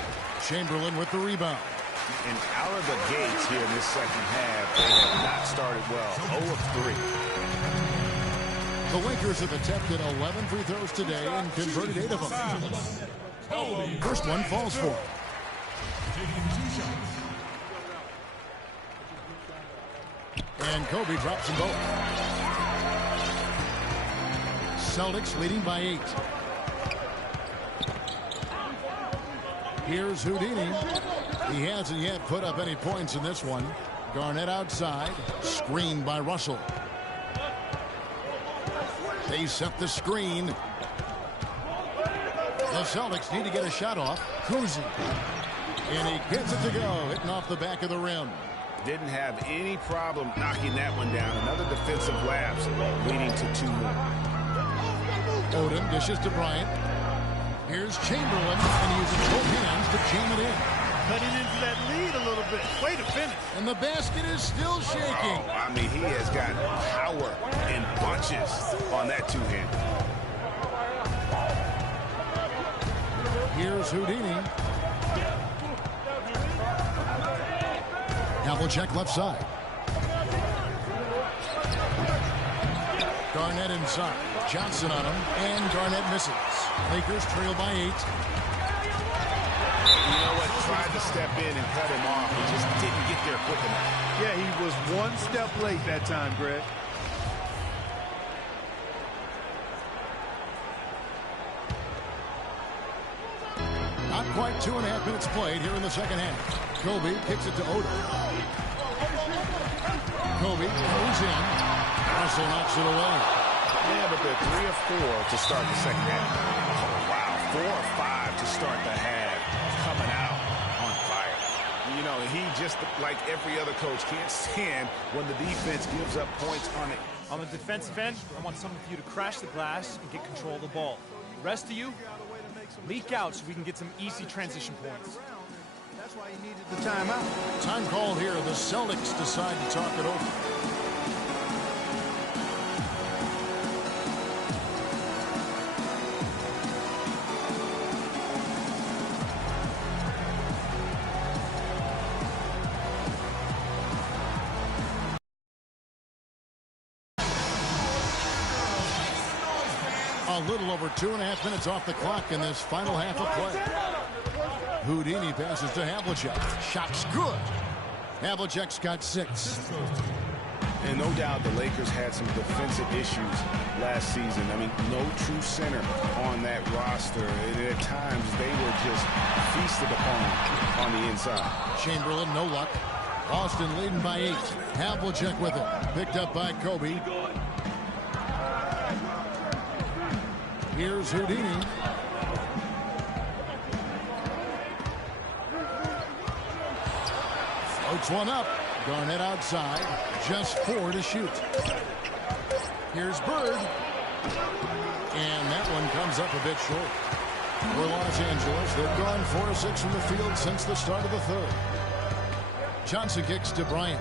Chamberlain with the rebound. And out of the gates here in this second half, they have not started well. 0 of 3. The Lakers have attempted 11 free throws today and converted 8 of them. First one falls for him. And Kobe drops them both. Celtics leading by 8. Here's Houdini. He hasn't yet put up any points in this one. Garnett outside. Screened by Russell. They set the screen. The Celtics need to get a shot off. Cousy. And he gets it to go. Hitting off the back of the rim. Didn't have any problem knocking that one down. Another defensive lapse leading to 2 more. Odom dishes to Bryant. Here's Chamberlain, and he uses both hands to jam it in. Cutting into that lead a little bit. Way to finish. And the basket is still shaking. Oh, I mean, he has got power in bunches on that two-hand. Here's Houdini. Havlicek left side. Garnett inside. Johnson on him, and Garnett misses. Lakers trail by 8. You know what? Tried to step in and cut him off. He just didn't get there quick enough. Yeah, he was one step late that time, Greg. Not quite 2.5 minutes played here in the second half. Kobe kicks it to Odom. Kobe goes in. Russell knocks it away. Yeah, but they're 3 of 4 to start the second half. Oh, wow. 4 of 5 to start the half. Coming out on fire. You know, he just, like every other coach, can't stand when the defense gives up points on it. On the defensive end, I want some of you to crash the glass and get control of the ball. The rest of you, leak out so we can get some easy transition points. That's why he needed the timeout. Time called here. The Celtics decide to talk it over. A little over 2.5 minutes off the clock in this final half of play. Houdini passes to Havlicek. Shot's good. Havlicek's got 6. And no doubt the Lakers had some defensive issues last season. I mean, no true center on that roster. And at times, they were just feasted upon on the inside. Chamberlain, no luck. Boston leading by 8. Havlicek with it. Picked up by Kobe. Here's Houdini. Floats one up. Garnett outside. Just 4 to shoot. Here's Bird. And that one comes up a bit short. For Los Angeles, they've gone 4 of 6 from the field since the start of the third. Johnson kicks to Bryant.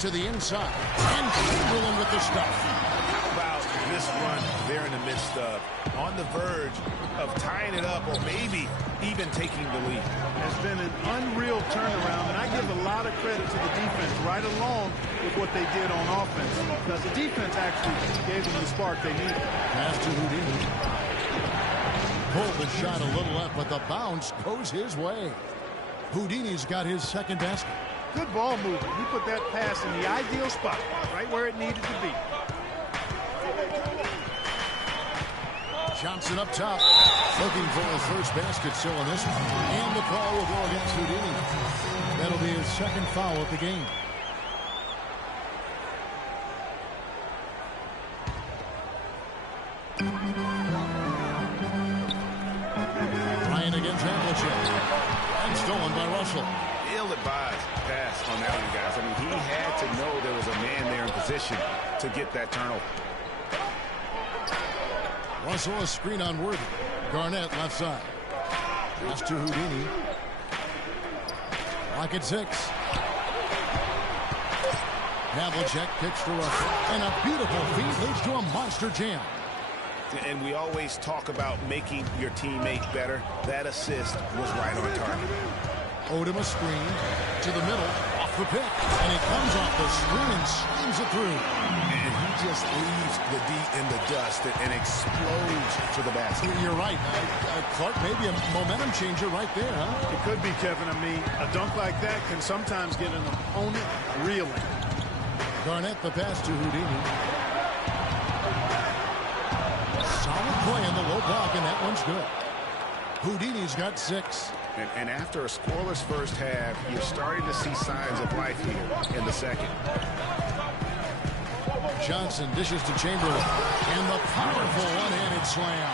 To the inside. And Chamberlain with the stuff. How about this run there in the midst midst of, on the verge of tying it up or maybe even taking the lead. It's been an unreal turnaround, and I give a lot of credit to the defense right along with what they did on offense, because the defense actually gave them the spark they needed. Pass to Houdini. Pulled the shot a little left, but the bounce goes his way. Houdini's got his second basket. Good ball movement. He put that pass in the ideal spot, right where it needed to be. Johnson up top, looking for his first basket still in this one. And the call will go against Houdini. That'll be his second foul of the game. Ryan against Abdul-Jabbar. And stolen by Russell. Ill-advised pass on that one, guys. I mean, he had to know there was a man there in position to get that turnover. Russell a screen on Worthy. Garnett left side. Pass to Houdini. Lock at 6. Havlicek picks to Russell. And a beautiful feed leads to a monster jam. And we always talk about making your teammate better. That assist was right on target. Odom a screen to the middle, off the pick, and he comes off the screen and slams it through. And he just leaves the D in the dust and explodes to the basket. You're right. Clark, maybe a momentum changer right there, huh? It could be, Kevin. I mean, a dunk like that can sometimes get an opponent reeling. Garnett the pass to Houdini. Solid play in the low block, and that one's good. Houdini's got 6. And after a scoreless first half, you're starting to see signs of life here in the second. Johnson dishes to Chamberlain. And the powerful one-handed slam.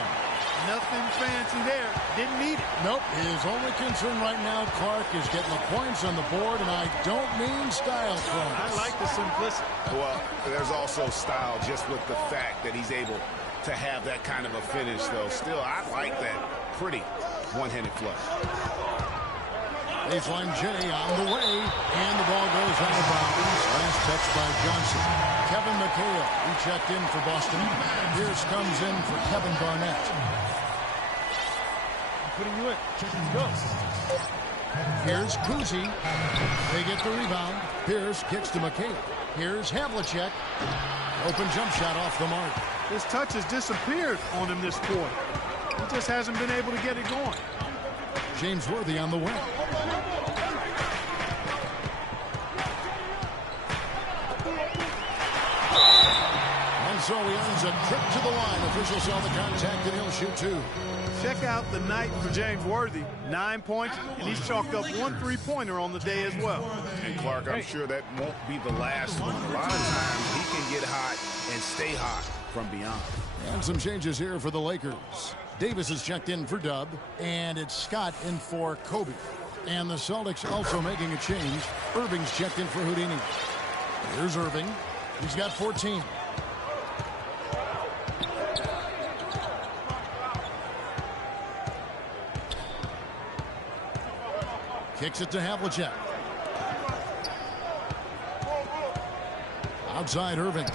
Nothing fancy there. Didn't need it. Nope. His only concern right now, Clark, is getting the points on the board, and I don't mean style points. I like the simplicity. Well, there's also style just with the fact that he's able to have that kind of a finish, though. Still, I like that pretty one-handed flush. Baseline J on the way, and the ball goes out of bounds. Last touch by Johnson. Kevin McHale, he checked in for Boston. Pierce comes in for Kevin Garnett. I'm putting you in. Go. Here's Kuzi. They get the rebound. Pierce kicks to McHale. Here's Havlicek. Open jump shot off the mark. His touch has disappeared on him this quarter. He just hasn't been able to get it going. James Worthy on the wing. And so he earns a trip to the line. Officials saw the contact, and he'll shoot 2. Check out the night for James Worthy. 9 points, and he's chalked up 1 3-pointer on the day as well. And Clark, I'm sure that won't be the last one. A lot of times he can get hot and stay hot from beyond. And some changes here for the Lakers. Davis is checked in for Dub, and it's Scott in for Kobe. And the Celtics also making a change. Irving's checked in for Houdini. Here's Irving. He's got 14. Kicks it to Havlicek. Outside Irving.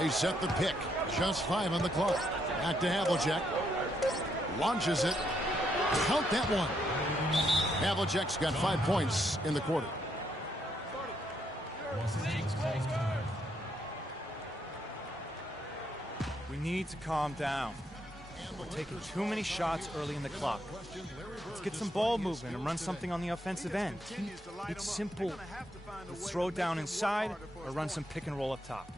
They set the pick. Just 5 on the clock. Back to Havlicek. Launches it. Count that one. Havlicek's got 5 points in the quarter. We need to calm down. We're taking too many shots early in the clock. Let's get some ball movement and run something on the offensive end. It's simple. Let's throw it down inside or run some pick and roll up top.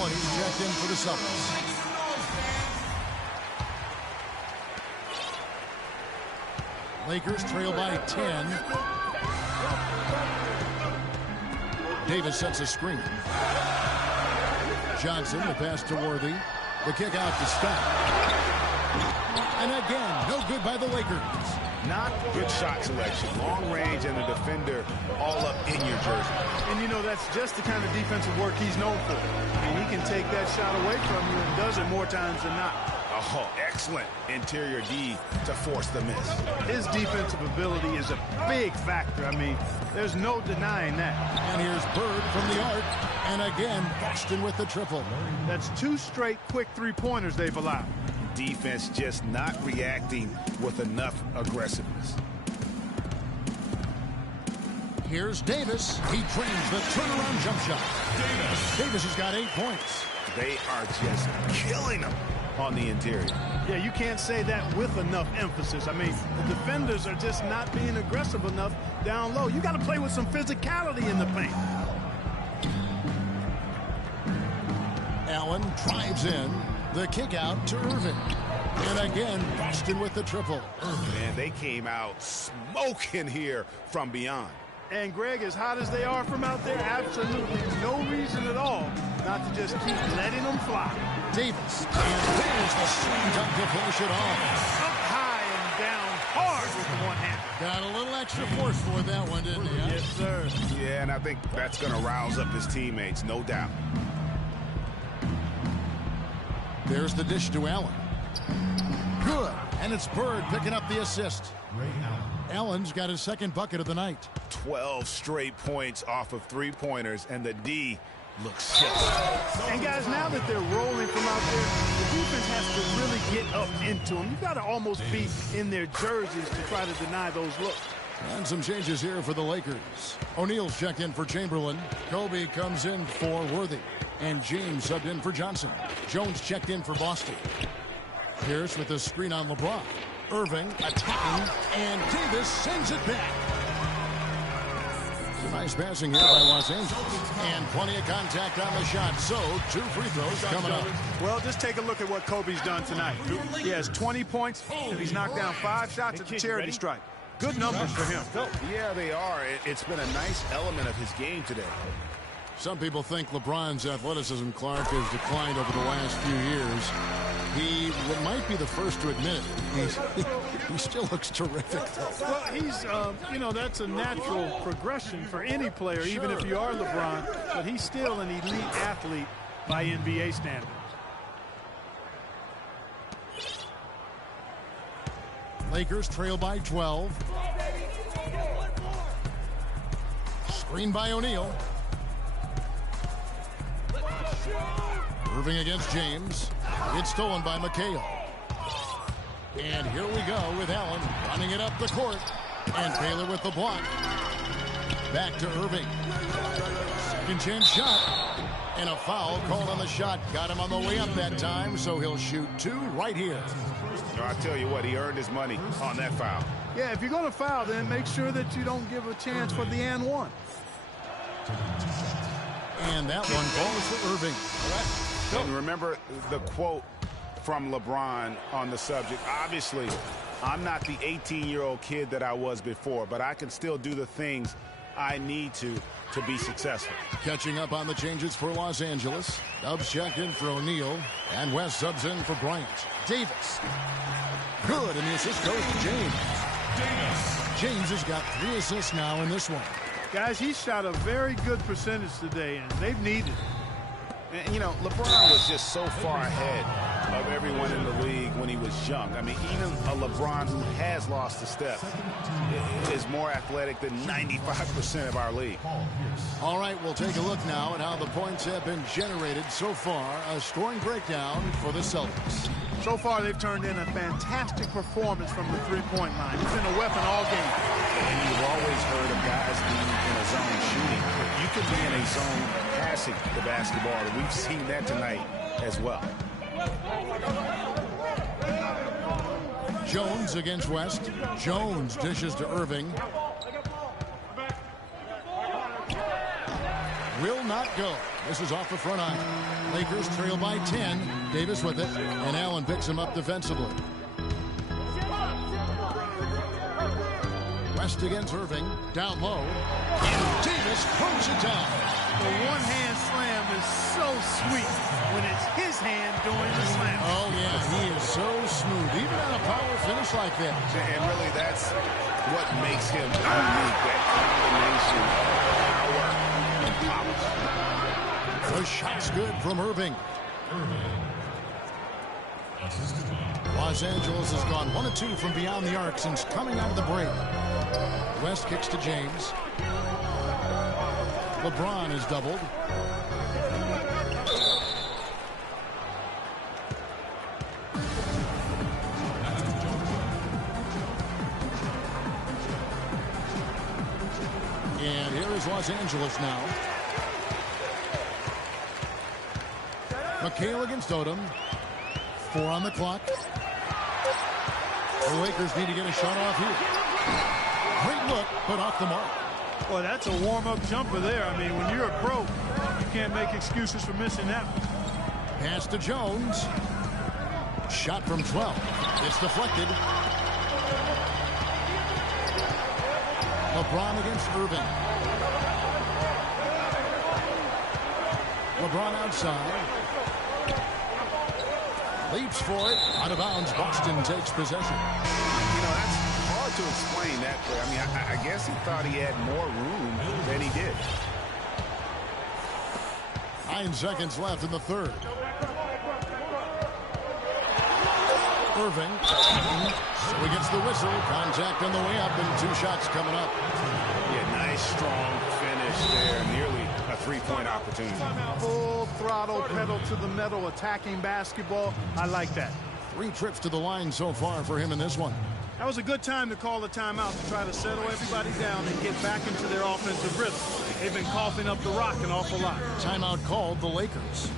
Allen, he's checked in for the Celtics. Lakers trail by 10. Davis sets a screen. Johnson, the pass to Worthy. The kick out to stop. And again, no good by the Lakers. Not good shot selection. Long range and the defender all up in your jersey. And, you know, that's just the kind of defensive work he's known for. I mean, he can take that shot away from you and does it more times than not. Oh, excellent interior D to force the miss. His defensive ability is a big factor. I mean, there's no denying that. And here's Bird from the arc. And again, Boston with the triple. That's 2 straight quick three-pointers they've allowed. Defense just not reacting with enough aggressiveness. Here's Davis. He trains the turnaround jump shot. Davis has got 8 points. They are just killing them on the interior. Yeah, you can't say that with enough emphasis. I mean, the defenders are just not being aggressive enough down low. You got to play with some physicality in the paint. Allen drives in. The kick out to Irving. And again, Boston with the triple. Man, they came out smoking here from beyond. And, Greg, as hot as they are from out there, absolutely no reason at all not to just keep letting them fly. Davis. And there's the slam dunk to finish it off. Up high and down hard with the one-hand. Got a little extra force for that one, didn't he? Huh? Yes, sir. Yeah, and I think that's going to rouse up his teammates, no doubt. There's the dish to Allen. Good. And it's Bird picking up the assist. Allen's got his second bucket of the night. 12 straight points off of three-pointers, and the D looks sick. And, guys, now that they're rolling from out there, the defense has to really get up into them. You've got to almost be in their jerseys to try to deny those looks. And some changes here for the Lakers. O'Neal's checked in for Chamberlain. Kobe comes in for Worthy. And James subbed in for Johnson. Jones checked in for Boston. Pierce with a screen on LeBron. Irving attacking, and Davis sends it back. Some nice passing here by Los Angeles. And plenty of contact on the shot. So, 2 free throws coming up. Well, just take a look at what Kobe's done tonight. He has 20 points, and he's knocked down 5 shots at the charity stripe. Good numbers for him. Yeah, they are. It's been a nice element of his game today. Some people think LeBron's athleticism, Clark, has declined over the last few years. He might be the first to admit it. He still looks terrific. Well, he's, you know, that's a natural progression for any player, even if you are LeBron. But he's still an elite athlete by NBA standards. Lakers trail by 12. Screen by O'Neal. Irving against James. It's stolen by McHale. And here we go with Allen running it up the court. And Baylor with the block. Back to Irving. Second chance shot. And a foul called on the shot. Got him on the way up that time, so he'll shoot 2 right here. I tell you what, he earned his money on that foul. Yeah, if you're going to foul, then make sure that you don't give a chance for the and one. And that one falls for Irving. And remember the quote from LeBron on the subject. Obviously, I'm not the 18-year-old kid that I was before, but I can still do the things I need to be successful. Catching up on the changes for Los Angeles. Dubs checked in for O'Neal. And West subs in for Bryant. Davis. Good, and the assist goes to James. James has got 3 assists now in this one. Guys, he shot a very good percentage today, and they've needed it. And, you know, LeBron was just so far ahead of everyone in the league when he was young. I mean, even a LeBron who has lost a step is more athletic than 95% of our league. All right, we'll take a look now at how the points have been generated so far. A scoring breakdown for the Celtics. So far, they've turned in a fantastic performance from the three-point line. It's been a weapon all game. And you've always heard of guys being in a zone shooting. You can be in a zone passing the basketball, and we've seen that tonight as well. Jones against West. Jones dishes to Irving. will not go. This is off the front iron. Lakers trail by 10. Davis with it, and Allen picks him up defensively. West against Irving, down low, and Davis throws it down. The one-hand slam is so sweet when it's his hand doing the slam. Oh, yeah, he is so smooth, even on a power finish like this. And really, that's what makes him unique, that combination of power and polish. The shot's good from Irving. Los Angeles has gone 1 of 2 from beyond the arc since coming out of the break. West kicks to James. LeBron is doubled. And here is Los Angeles now. McHale against Odom. 4 on the clock. The Lakers need to get a shot off here. Great look, but off the mark. Well, that's a warm-up jumper there. I mean, when you're a pro, you can't make excuses for missing that one. Pass to Jones. Shot from 12. It's deflected. LeBron against Irving. LeBron outside. Leaps for it. Out of bounds. Boston takes possession. You know, that's hard to explain that play. I mean, I guess he thought he had more room than he did. 9 seconds left in the third. Irving. So he gets the whistle. Contact on the way up and 2 shots coming up. Yeah, nice, strong finish there. Nearly a 3-point opportunity. Full throttle, pedal to the metal, attacking basketball. I like that. 3 trips to the line so far for him in this one. That was a good time to call the timeout to try to settle everybody down and get back into their offensive rhythm. They've been coughing up the rock an awful lot. Timeout called the Lakers.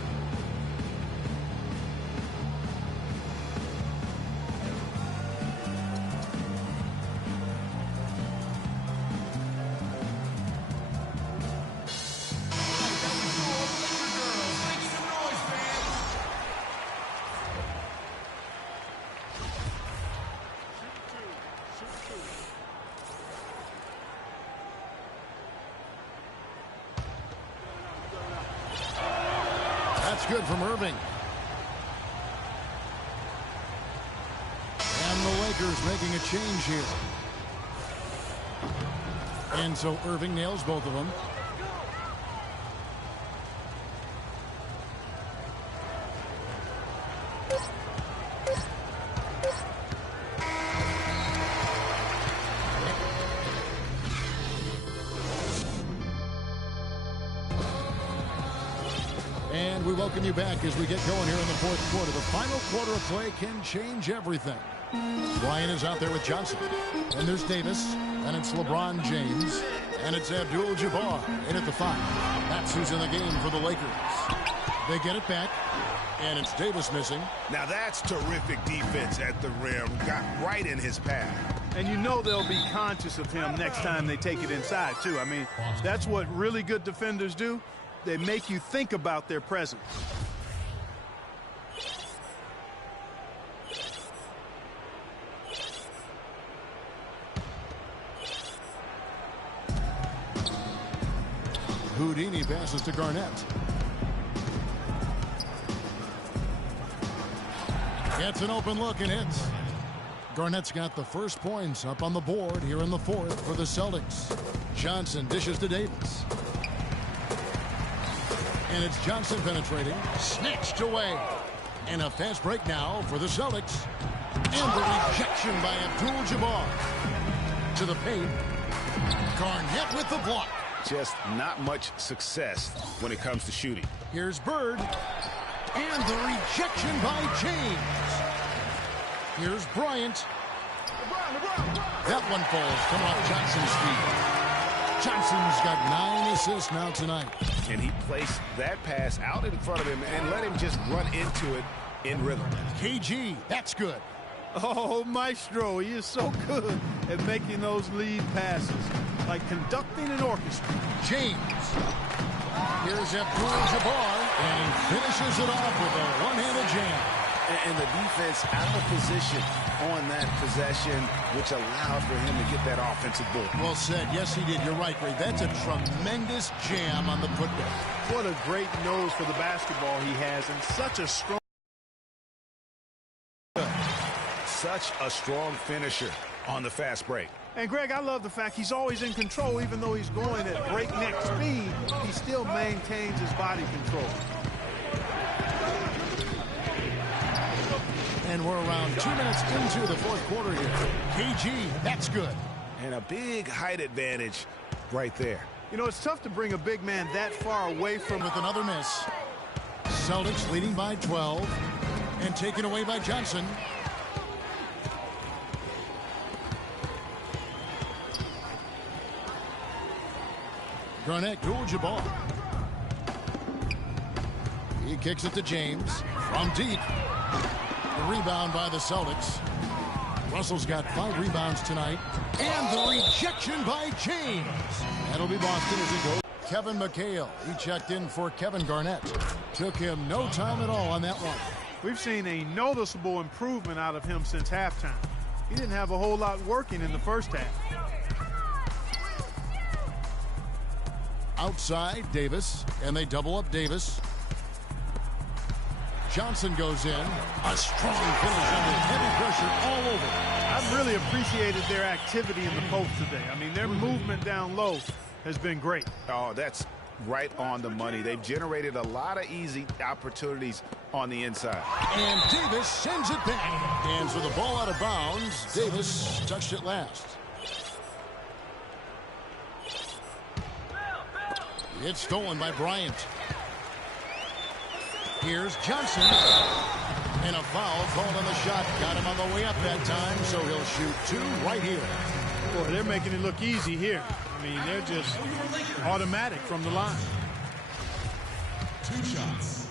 That's good from Irving. And the Lakers making a change here. And so Irving nails both of them. And we welcome you back as we get going here in the fourth quarter. The final quarter of play can change everything. Bryant is out there with Johnson. And there's Davis. And it's LeBron James. And it's Abdul-Jabbar in at the 5. That's who's in the game for the Lakers. They get it back. And it's Davis missing. Now that's terrific defense at the rim. Got right in his path. And you know they'll be conscious of him next time they take it inside, too. I mean, that's what really good defenders do. They make you think about their presence. Houdini passes to Garnett. Gets an open look and hits. Garnett's got the first points up on the board here in the fourth for the Celtics. Johnson dishes to Davis. And it's Johnson penetrating. Snatched away. And a fast break now for the Celtics. And the rejection by Abdul-Jabbar. To the paint. Garnett with the block. Just not much success when it comes to shooting. Here's Bird. And the rejection by James. Here's Bryant. That one falls coming off Johnson's feet. Johnson's got 9 assists now tonight. And he placed that pass out in front of him and let him just run into it in rhythm. KG, that's good. Oh, Maestro, he is so good at making those lead passes. Like conducting an orchestra. James. Here's Abdul-Jabbar, and he finishes it off with a one-handed jam. And the defense out of position on that possession, which allowed for him to get that offensive board. Well said. Yes, he did. You're right, Greg. That's a tremendous jam on the putback. What a great nose for the basketball he has, and such a strong finisher on the fast break. And Greg, I love the fact he's always in control. Even though he's going at breakneck speed, he still maintains his body control. And we're around 2 minutes into the fourth quarter here. KG, that's good. And a big height advantage right there. You know, it's tough to bring a big man that far away from... With another miss. Celtics leading by 12 and taken away by Johnson. Garnett, Abdul-Jabbar. He kicks it to James from deep. The rebound by the Celtics. Russell's got 5 rebounds tonight. And the rejection by James. That'll be Boston as he goes. Kevin McHale, he checked in for Kevin Garnett. Took him no time at all on that one. We've seen a noticeable improvement out of him since halftime. He didn't have a whole lot working in the first half. Outside, Davis, and they double up Davis. Johnson goes in. A strong finish under heavy pressure all over. I've really appreciated their activity in the post today. I mean, their movement down low has been great. Oh, that's right on the money. They've generated a lot of easy opportunities on the inside. And Davis sends it back. And so the ball out of bounds. Davis touched it last. It's stolen by Bryant. Here's Johnson. And a foul called on the shot. Got him on the way up that time, so he'll shoot 2 right here. Boy, they're making it look easy here. I mean, they're just automatic from the line. 2 shots.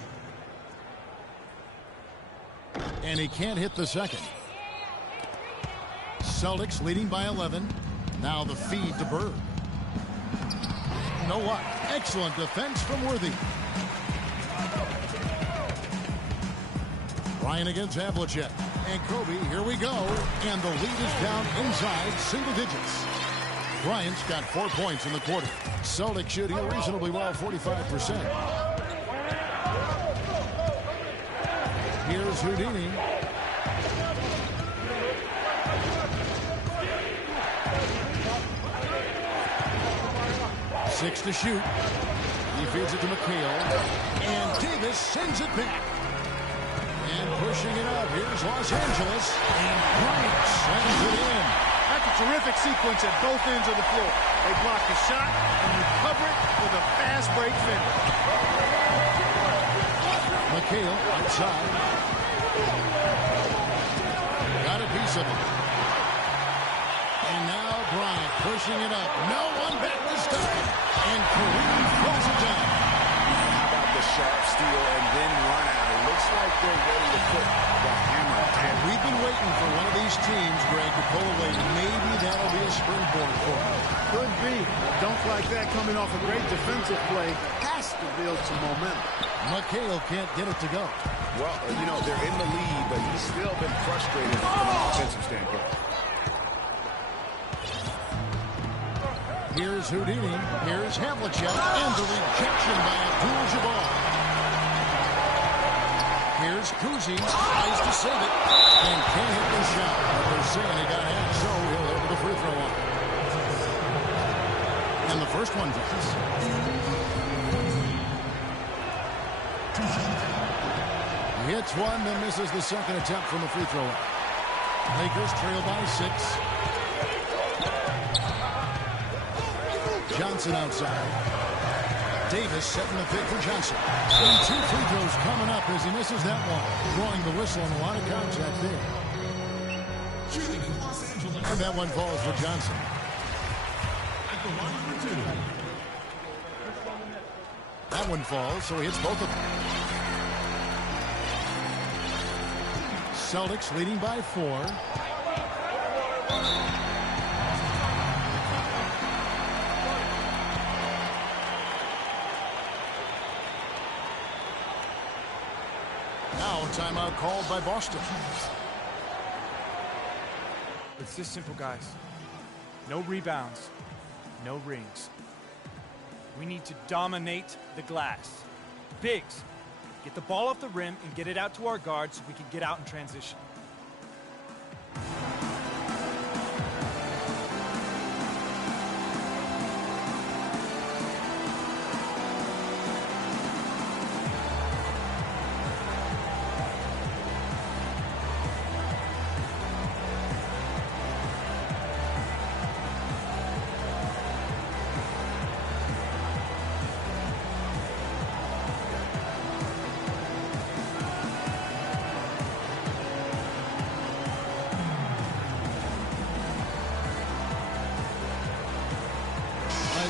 And he can't hit the second. Celtics leading by 11. Now the feed to Bird. You know what? Excellent defense from Worthy. Ryan against Havlicek. And Kobe, here we go. And the lead is down inside single digits. Bryant's got 4 points in the quarter. Celtics shooting reasonably well, 45%. Here's Houdini. Six to shoot. He feeds it to McHale. And Davis sends it back. And pushing it up. Here's Los Angeles. And Bryant sends it in. That's a terrific sequence at both ends of the floor. They block the shot and you cover it with a fast break finish. McHale outside. Got a piece of it. And now Bryant pushing it up. No one back this time. And Kareem throws it down. How about the sharp steal and then run out? It looks like they're ready to put the hammer down. We've been waiting for one of these teams, Greg, to pull away. Maybe that'll be a springboard for them. Could be. A dunk like that coming off a great defensive play has to build some momentum. McHale can't get it to go. Well, you know, they're in the lead, but he's still been frustrated from an offensive standpoint. Here's Houdini. Here's Havlicek. And the rejection by Abdul-Jabbar. Here's Kuzi. Tries to save it. And can't hit the shot. But they're saying he got half, so he'll head to the free throw line. And the first one does. He hits one, then misses the second attempt from the free throw line. Lakers trail by 6. Johnson outside. Davis setting the pick for Johnson. And 2 free throws coming up as he misses that one. Drawing the whistle and a lot of contact there. And that one falls for Johnson. That one falls, so he hits both of them. Celtics leading by 4. Now a timeout called by Boston. It's this simple, guys. No rebounds, no rings. We need to dominate the glass. Bigs, get the ball off the rim and get it out to our guards so we can get out in transition.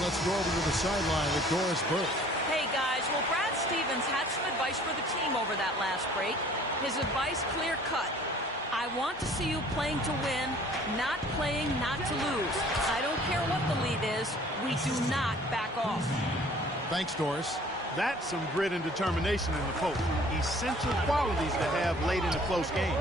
Let's go over to the sideline with Doris Burke. Hey, guys. Well, Brad Stevens had some advice for the team over that last break. His advice clear-cut. I want to see you playing to win, not playing not to lose. I don't care what the lead is. We do not back off. Thanks, Doris. That's some grit and determination in the post. Essential qualities to have late in a close game.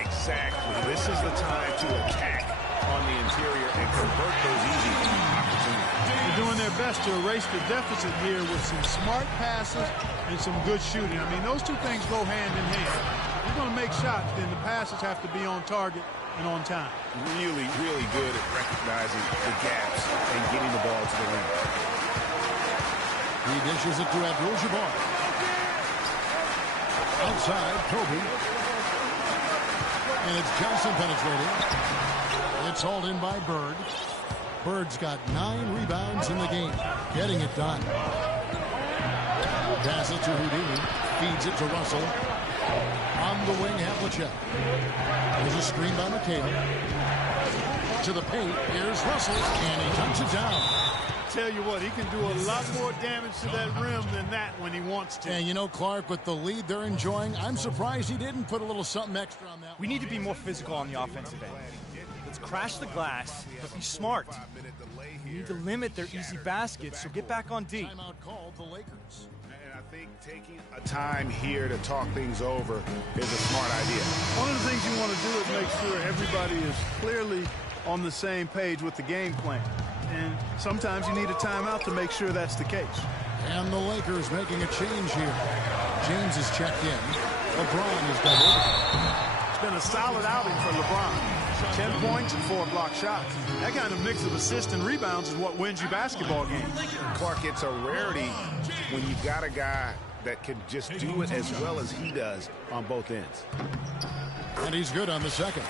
Exactly. This is the time to attack on the interior and convert those easy opportunities. They're doing their best to erase the deficit here with some smart passes and some good shooting. I mean, those two things go hand in hand. If you're going to make shots, then the passes have to be on target and on time. Really, really good at recognizing the gaps and getting the ball to the rim. He dishes it to Abdul-Jabbar. Outside, Kobe. And it's Johnson penetrating. It's hauled in by Bird. Bird's got 9 rebounds in the game. Getting it done. Pass it to Houdini. Feeds it to Russell. On the wing, Havlicek. There's a screen by McHale. To the paint. Here's Russell. And he knocks it down. Tell you what, he can do a lot more damage to that rim than that when he wants to. And you know, Clark, with the lead they're enjoying, I'm surprised he didn't put a little something extra on that. We need to be more physical on the offensive end. Let's crash the glass, but be smart. We need to limit their easy baskets, so get back on D. Timeout called the Lakers. And I think taking a time here to talk things over is a smart idea. One of the things you want to do is make sure everybody is clearly on the same page with the game plan. And sometimes you need a timeout to make sure that's the case. And the Lakers making a change here. James is checked in. LeBron is doubled. It's been a solid outing for LeBron. 10 points and 4 block shots. That kind of mix of assists and rebounds is what wins you basketball games. Clark, it's a rarity when you've got a guy that can just do it as well as he does on both ends. And he's good on the second.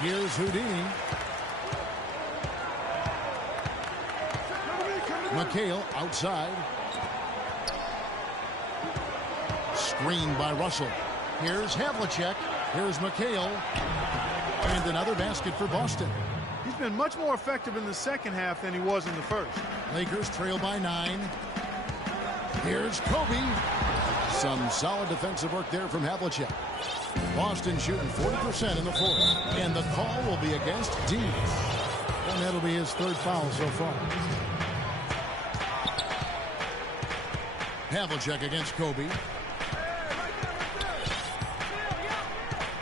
Here's Houdini. McHale outside. Screened by Russell. Here's Havlicek. Here's McHale. And another basket for Boston. He's been much more effective in the second half than he was in the first. Lakers trail by 9. Here's Kobe. Some solid defensive work there from Havlicek. Boston shooting 40% in the fourth. And the call will be against D. And that'll be his 3rd foul so far. Havlicek against Kobe.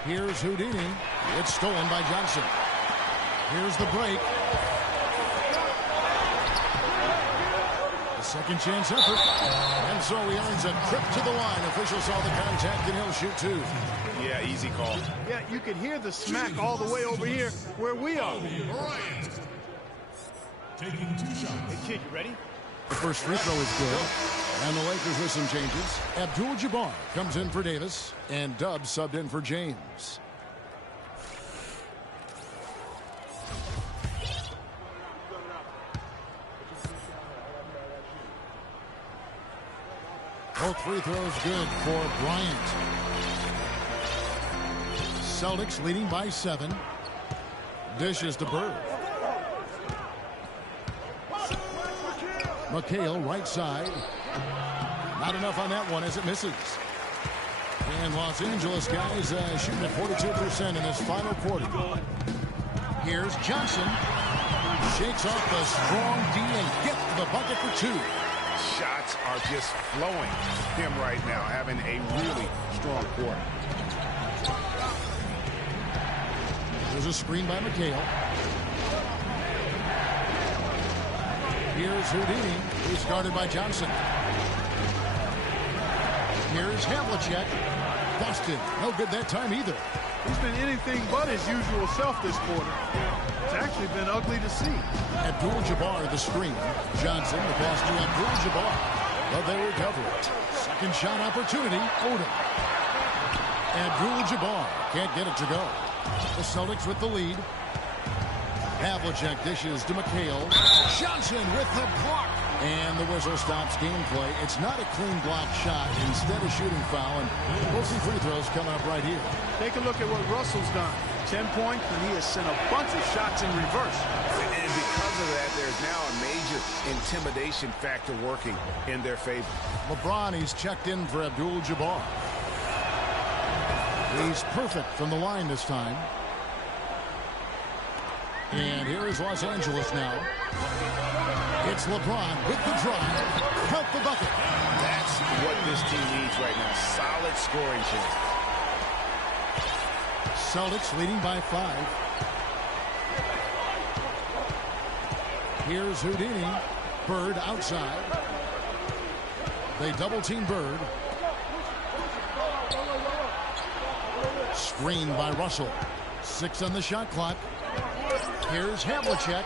Here's Houdini. It's stolen by Johnson. Here's the break. A second chance effort. And so he earns a trip to the line. Officials saw the contact and he'll shoot 2. Yeah, easy call. Yeah, you can hear the smack all the way over here where we are. Taking 2 shots. Hey, kid, you ready? The first free throw is good. And the Lakers with some changes. Abdul-Jabbar comes in for Davis. And Dubs subbed in for James. Both free throws good for Bryant. Celtics leading by 7. Dishes to Bird. McHale right side. Not enough on that one as it misses. And Los Angeles guys shooting at 42% in this final quarter. Here's Johnson. Shakes off the strong D and gets the bucket for 2. shots are just flowing him right now, having a really strong quarter. There's a screen by McHale. Here's Houdini, who's guarded by Johnson. Here's Havlicek. Boston, no good that time either. He's been anything but his usual self this quarter. It's actually been ugly to see. Abdul-Jabbar the screen. Johnson, the pass to Abdul-Jabbar. But they recover it. Second shot opportunity, Odom. Abdul-Jabbar can't get it to go. The Celtics with the lead. Havlicek dishes to McHale. Johnson with the block. And the whistle stops gameplay. It's not a clean block shot. Instead, a shooting foul. And we'll see free throws coming up right here. Take a look at what Russell's done. 10 points, and he has sent a bunch of shots in reverse. And because of that, there's now a major intimidation factor working in their favor. LeBron, he's checked in for Abdul-Jabbar. He's perfect from the line this time. And here is Los Angeles now. It's LeBron with the drive. Count the bucket. That's what this team needs right now. Solid scoring chance. Celtics leading by 5. Here's Houdini. Bird outside. They double team Bird. Screen by Russell. 6 on the shot clock. Here's Havlicek.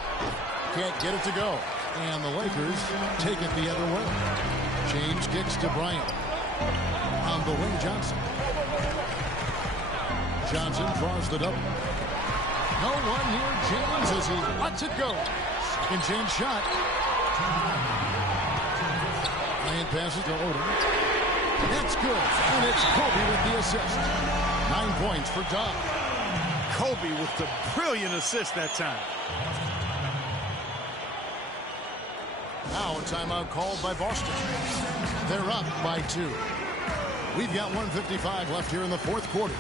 Can't get it to go. And the Lakers take it the other way. James kicks to Bryant. On the wing, Johnson. Johnson draws the double. No one near James as he lets it go. Second chance shot. Bryant passes to Odom. That's good. And it's Kobe with the assist. 9 points for Doug. Kobe with the brilliant assist that time. Now a timeout called by Boston. They're up by 2. We've got 1:55 left here in the fourth quarter.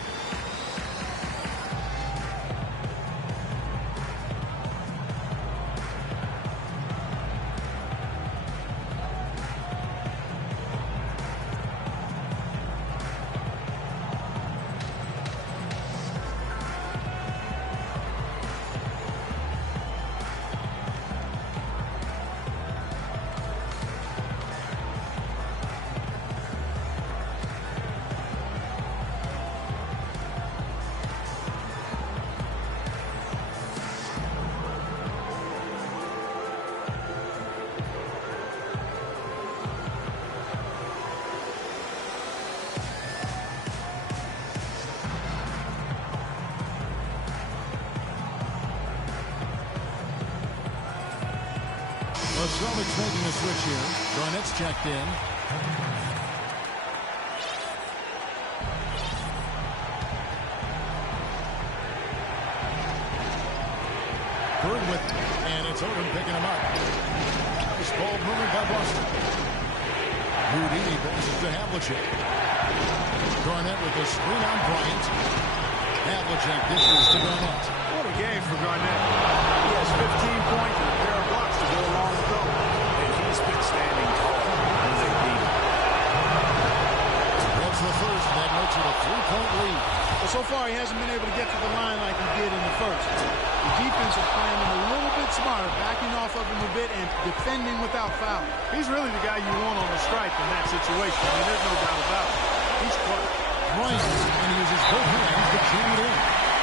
The Celtics making a switch here. Garnett's checked in. Bird with it, and it's Odom picking him up. Nice ball moving by Boston. Houdini passes to Havlicek. Garnett with the screen on Bryant. Havlicek dishes to Garnett. What a game for Garnett. He has 15 points and a pair of blocks to go along with them. And he's been standing tall when they beat him. That's the first. That makes it a 3-point lead. But so far, he hasn't been able to get to the line like he did in the first. The defense is playing him a little bit smarter, backing off of him a bit and defending without foul. He's really the guy you want on a strike in that situation. I mean, there's no doubt about it. He's close. Bryant, and he uses both hands to jam it in.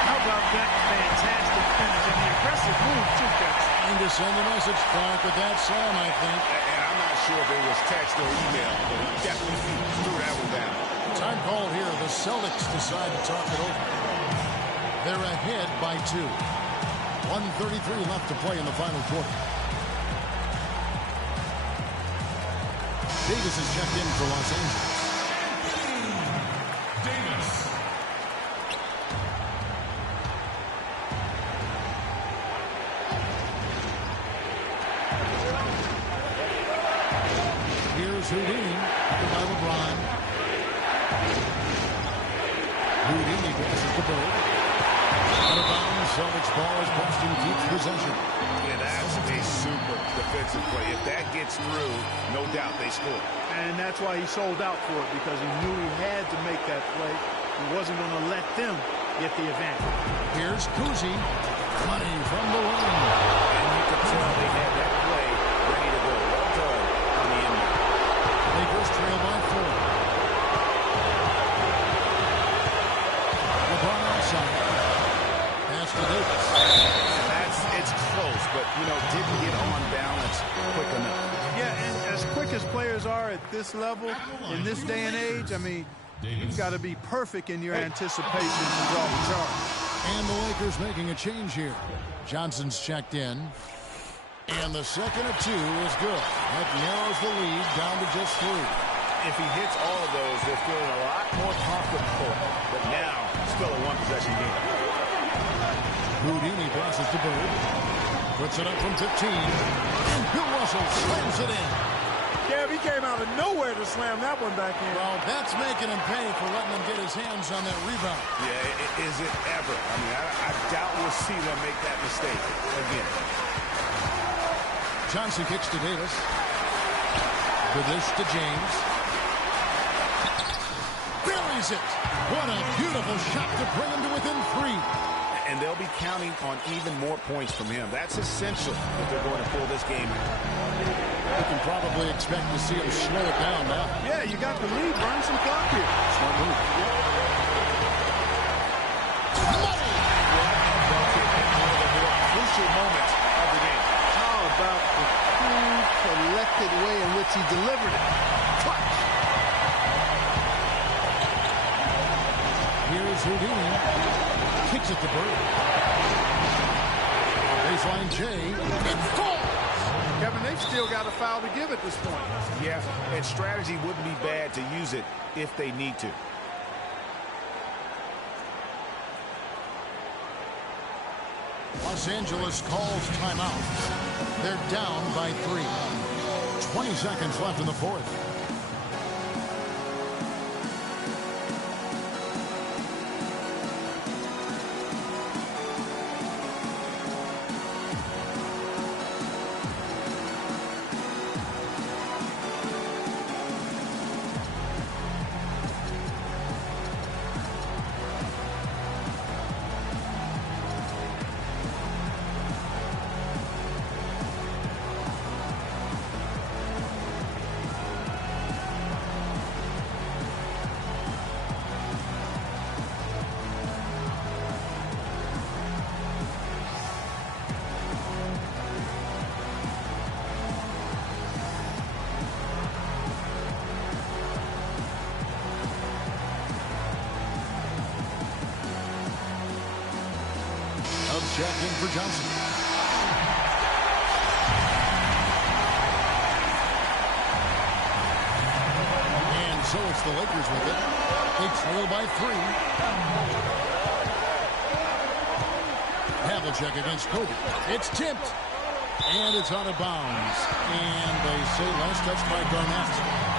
How about that fantastic finish and the aggressive move, too, Coach? And to send a message, Clark, with that slam, I think. And I'm not sure if it was text or email, but he definitely threw that one down. Time called here. The Celtics decide to talk it over. They're ahead by 2. 1:33 left to play in the final quarter. Davis is checked in for Los Angeles. Davis. Here's Houdini by LeBron. Houdini passes to Bird. Out of bounds, Celtics ball as Boston keeps possession. Yeah, that's a super defensive play. If that gets through, no doubt they score. And that's why he sold out for it, because he knew he had to make that play. He wasn't going to let them get the advantage. Here's Kuzi. Money from the lane. And you could tell they had that play ready to go. Well done on the inbound. Lakers trail by 4. LeBron outside. Pass to Davis. It's close, but, didn't get on balance quick enough. Yeah, and as quick as players are at this level, in this day and age, I mean, you've got to be perfect in your anticipation to draw the charge. And the Lakers making a change here. Johnson's checked in. And the second of 2 is good. That narrows the lead down to just 3. If he hits all of those, they're feeling a lot more comfortable. But now, still a one-possession game. Houdini passes to Bird. Puts it up from 15. And Bill Russell slams it in. Kev, he came out of nowhere to slam that one back in. Well, that's making him pay for letting him get his hands on that rebound. Yeah, is it ever? I mean, I doubt we'll see them make that mistake again. Johnson kicks to Davis. The dish to James. Buries it. What a beautiful shot to bring him to within 3. And they'll be counting on even more points from him. That's essential if they're going to pull this game out. You can probably expect to see him slow it down now. Yeah, you got the lead. Burn some clock here. Smart move. Money! One of the more crucial moments of the game. How about the cool, collected way in which he delivered it? Clutch! Here's Houdini. Kicks it to Bird. Baseline J. It falls! Kevin, they've still got a foul to give at this point. Yeah, and strategy wouldn't be bad to use it if they need to. Los Angeles calls timeout. They're down by 3. 20 seconds left in the 4th. Check in for Johnson. And so it's the Lakers with it. They trail by 3. Havlicek against Kobe. It's tipped. And it's out of bounds. And they say last touch by Garnett.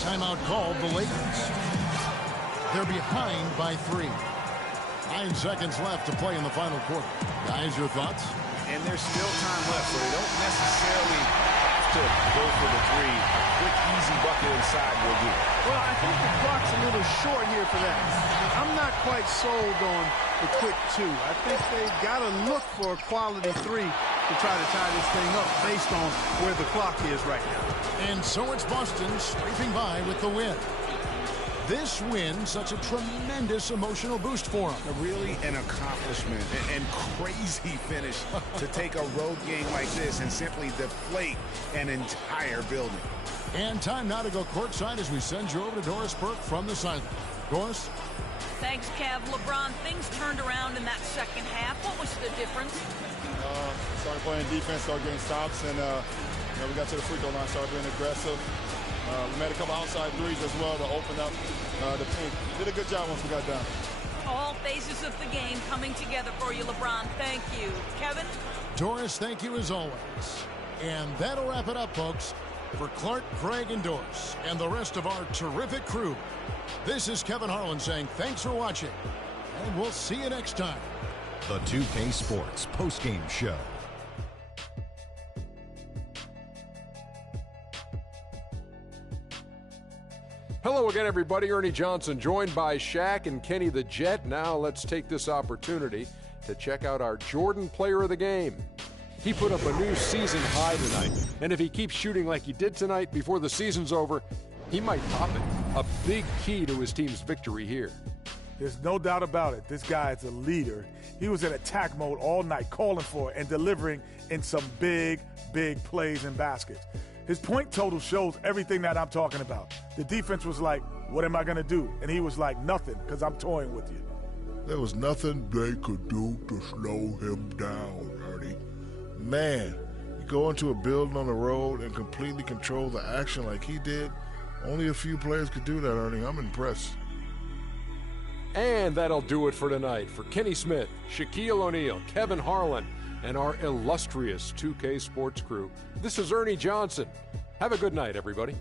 Timeout called the Lakers. They're behind by 3. 9 seconds left to play in the final quarter. Guys, your thoughts? And there's still time left, so they don't necessarily have to go for the 3. A quick, easy bucket inside will do. Well, I think the clock's a little short here for that. I'm not quite sold on the quick 2. I think they've got to look for a quality 3 to try to tie this thing up based on where the clock is right now. And so it's Boston scraping by with the win. This win, such a tremendous emotional boost for them. Really an accomplishment and crazy finish to take a road game like this and simply deflate an entire building. And time now to go courtside as we send you over to Doris Burke from the sideline. Doris? Thanks, Kev. LeBron, things turned around in that second half. What was the difference? Started playing defense, started getting stops, and we got to the free throw line, started being aggressive. We made a couple outside threes as well to open up the paint. Did a good job once we got down. All phases of the game coming together for you, LeBron. Thank you. Kevin? Doris, thank you as always. And that'll wrap it up, folks. For Clark, Craig, and Doris, and the rest of our terrific crew, this is Kevin Harlan saying thanks for watching, and we'll see you next time. The 2K Sports Postgame Show. Hello again, everybody. Ernie Johnson, joined by Shaq and Kenny the Jet. Now let's take this opportunity to check out our Jordan Player of the Game. He put up a new season high tonight, and if he keeps shooting like he did tonight before the season's over, he might top it. A big key to his team's victory here. There's no doubt about it. This guy is a leader. He was in attack mode all night, calling for it and delivering in some big, big plays and baskets. His point total shows everything that I'm talking about. The defense was like, what am I going to do? And he was like, nothing, because I'm toying with you. There was nothing they could do to slow him down, Ernie. Man, you go into a building on the road and completely control the action like he did. Only a few players could do that, Ernie. I'm impressed. And that'll do it for tonight. For Kenny Smith, Shaquille O'Neal, Kevin Harlan, and our illustrious 2K Sports crew, this is Ernie Johnson. Have a good night, everybody.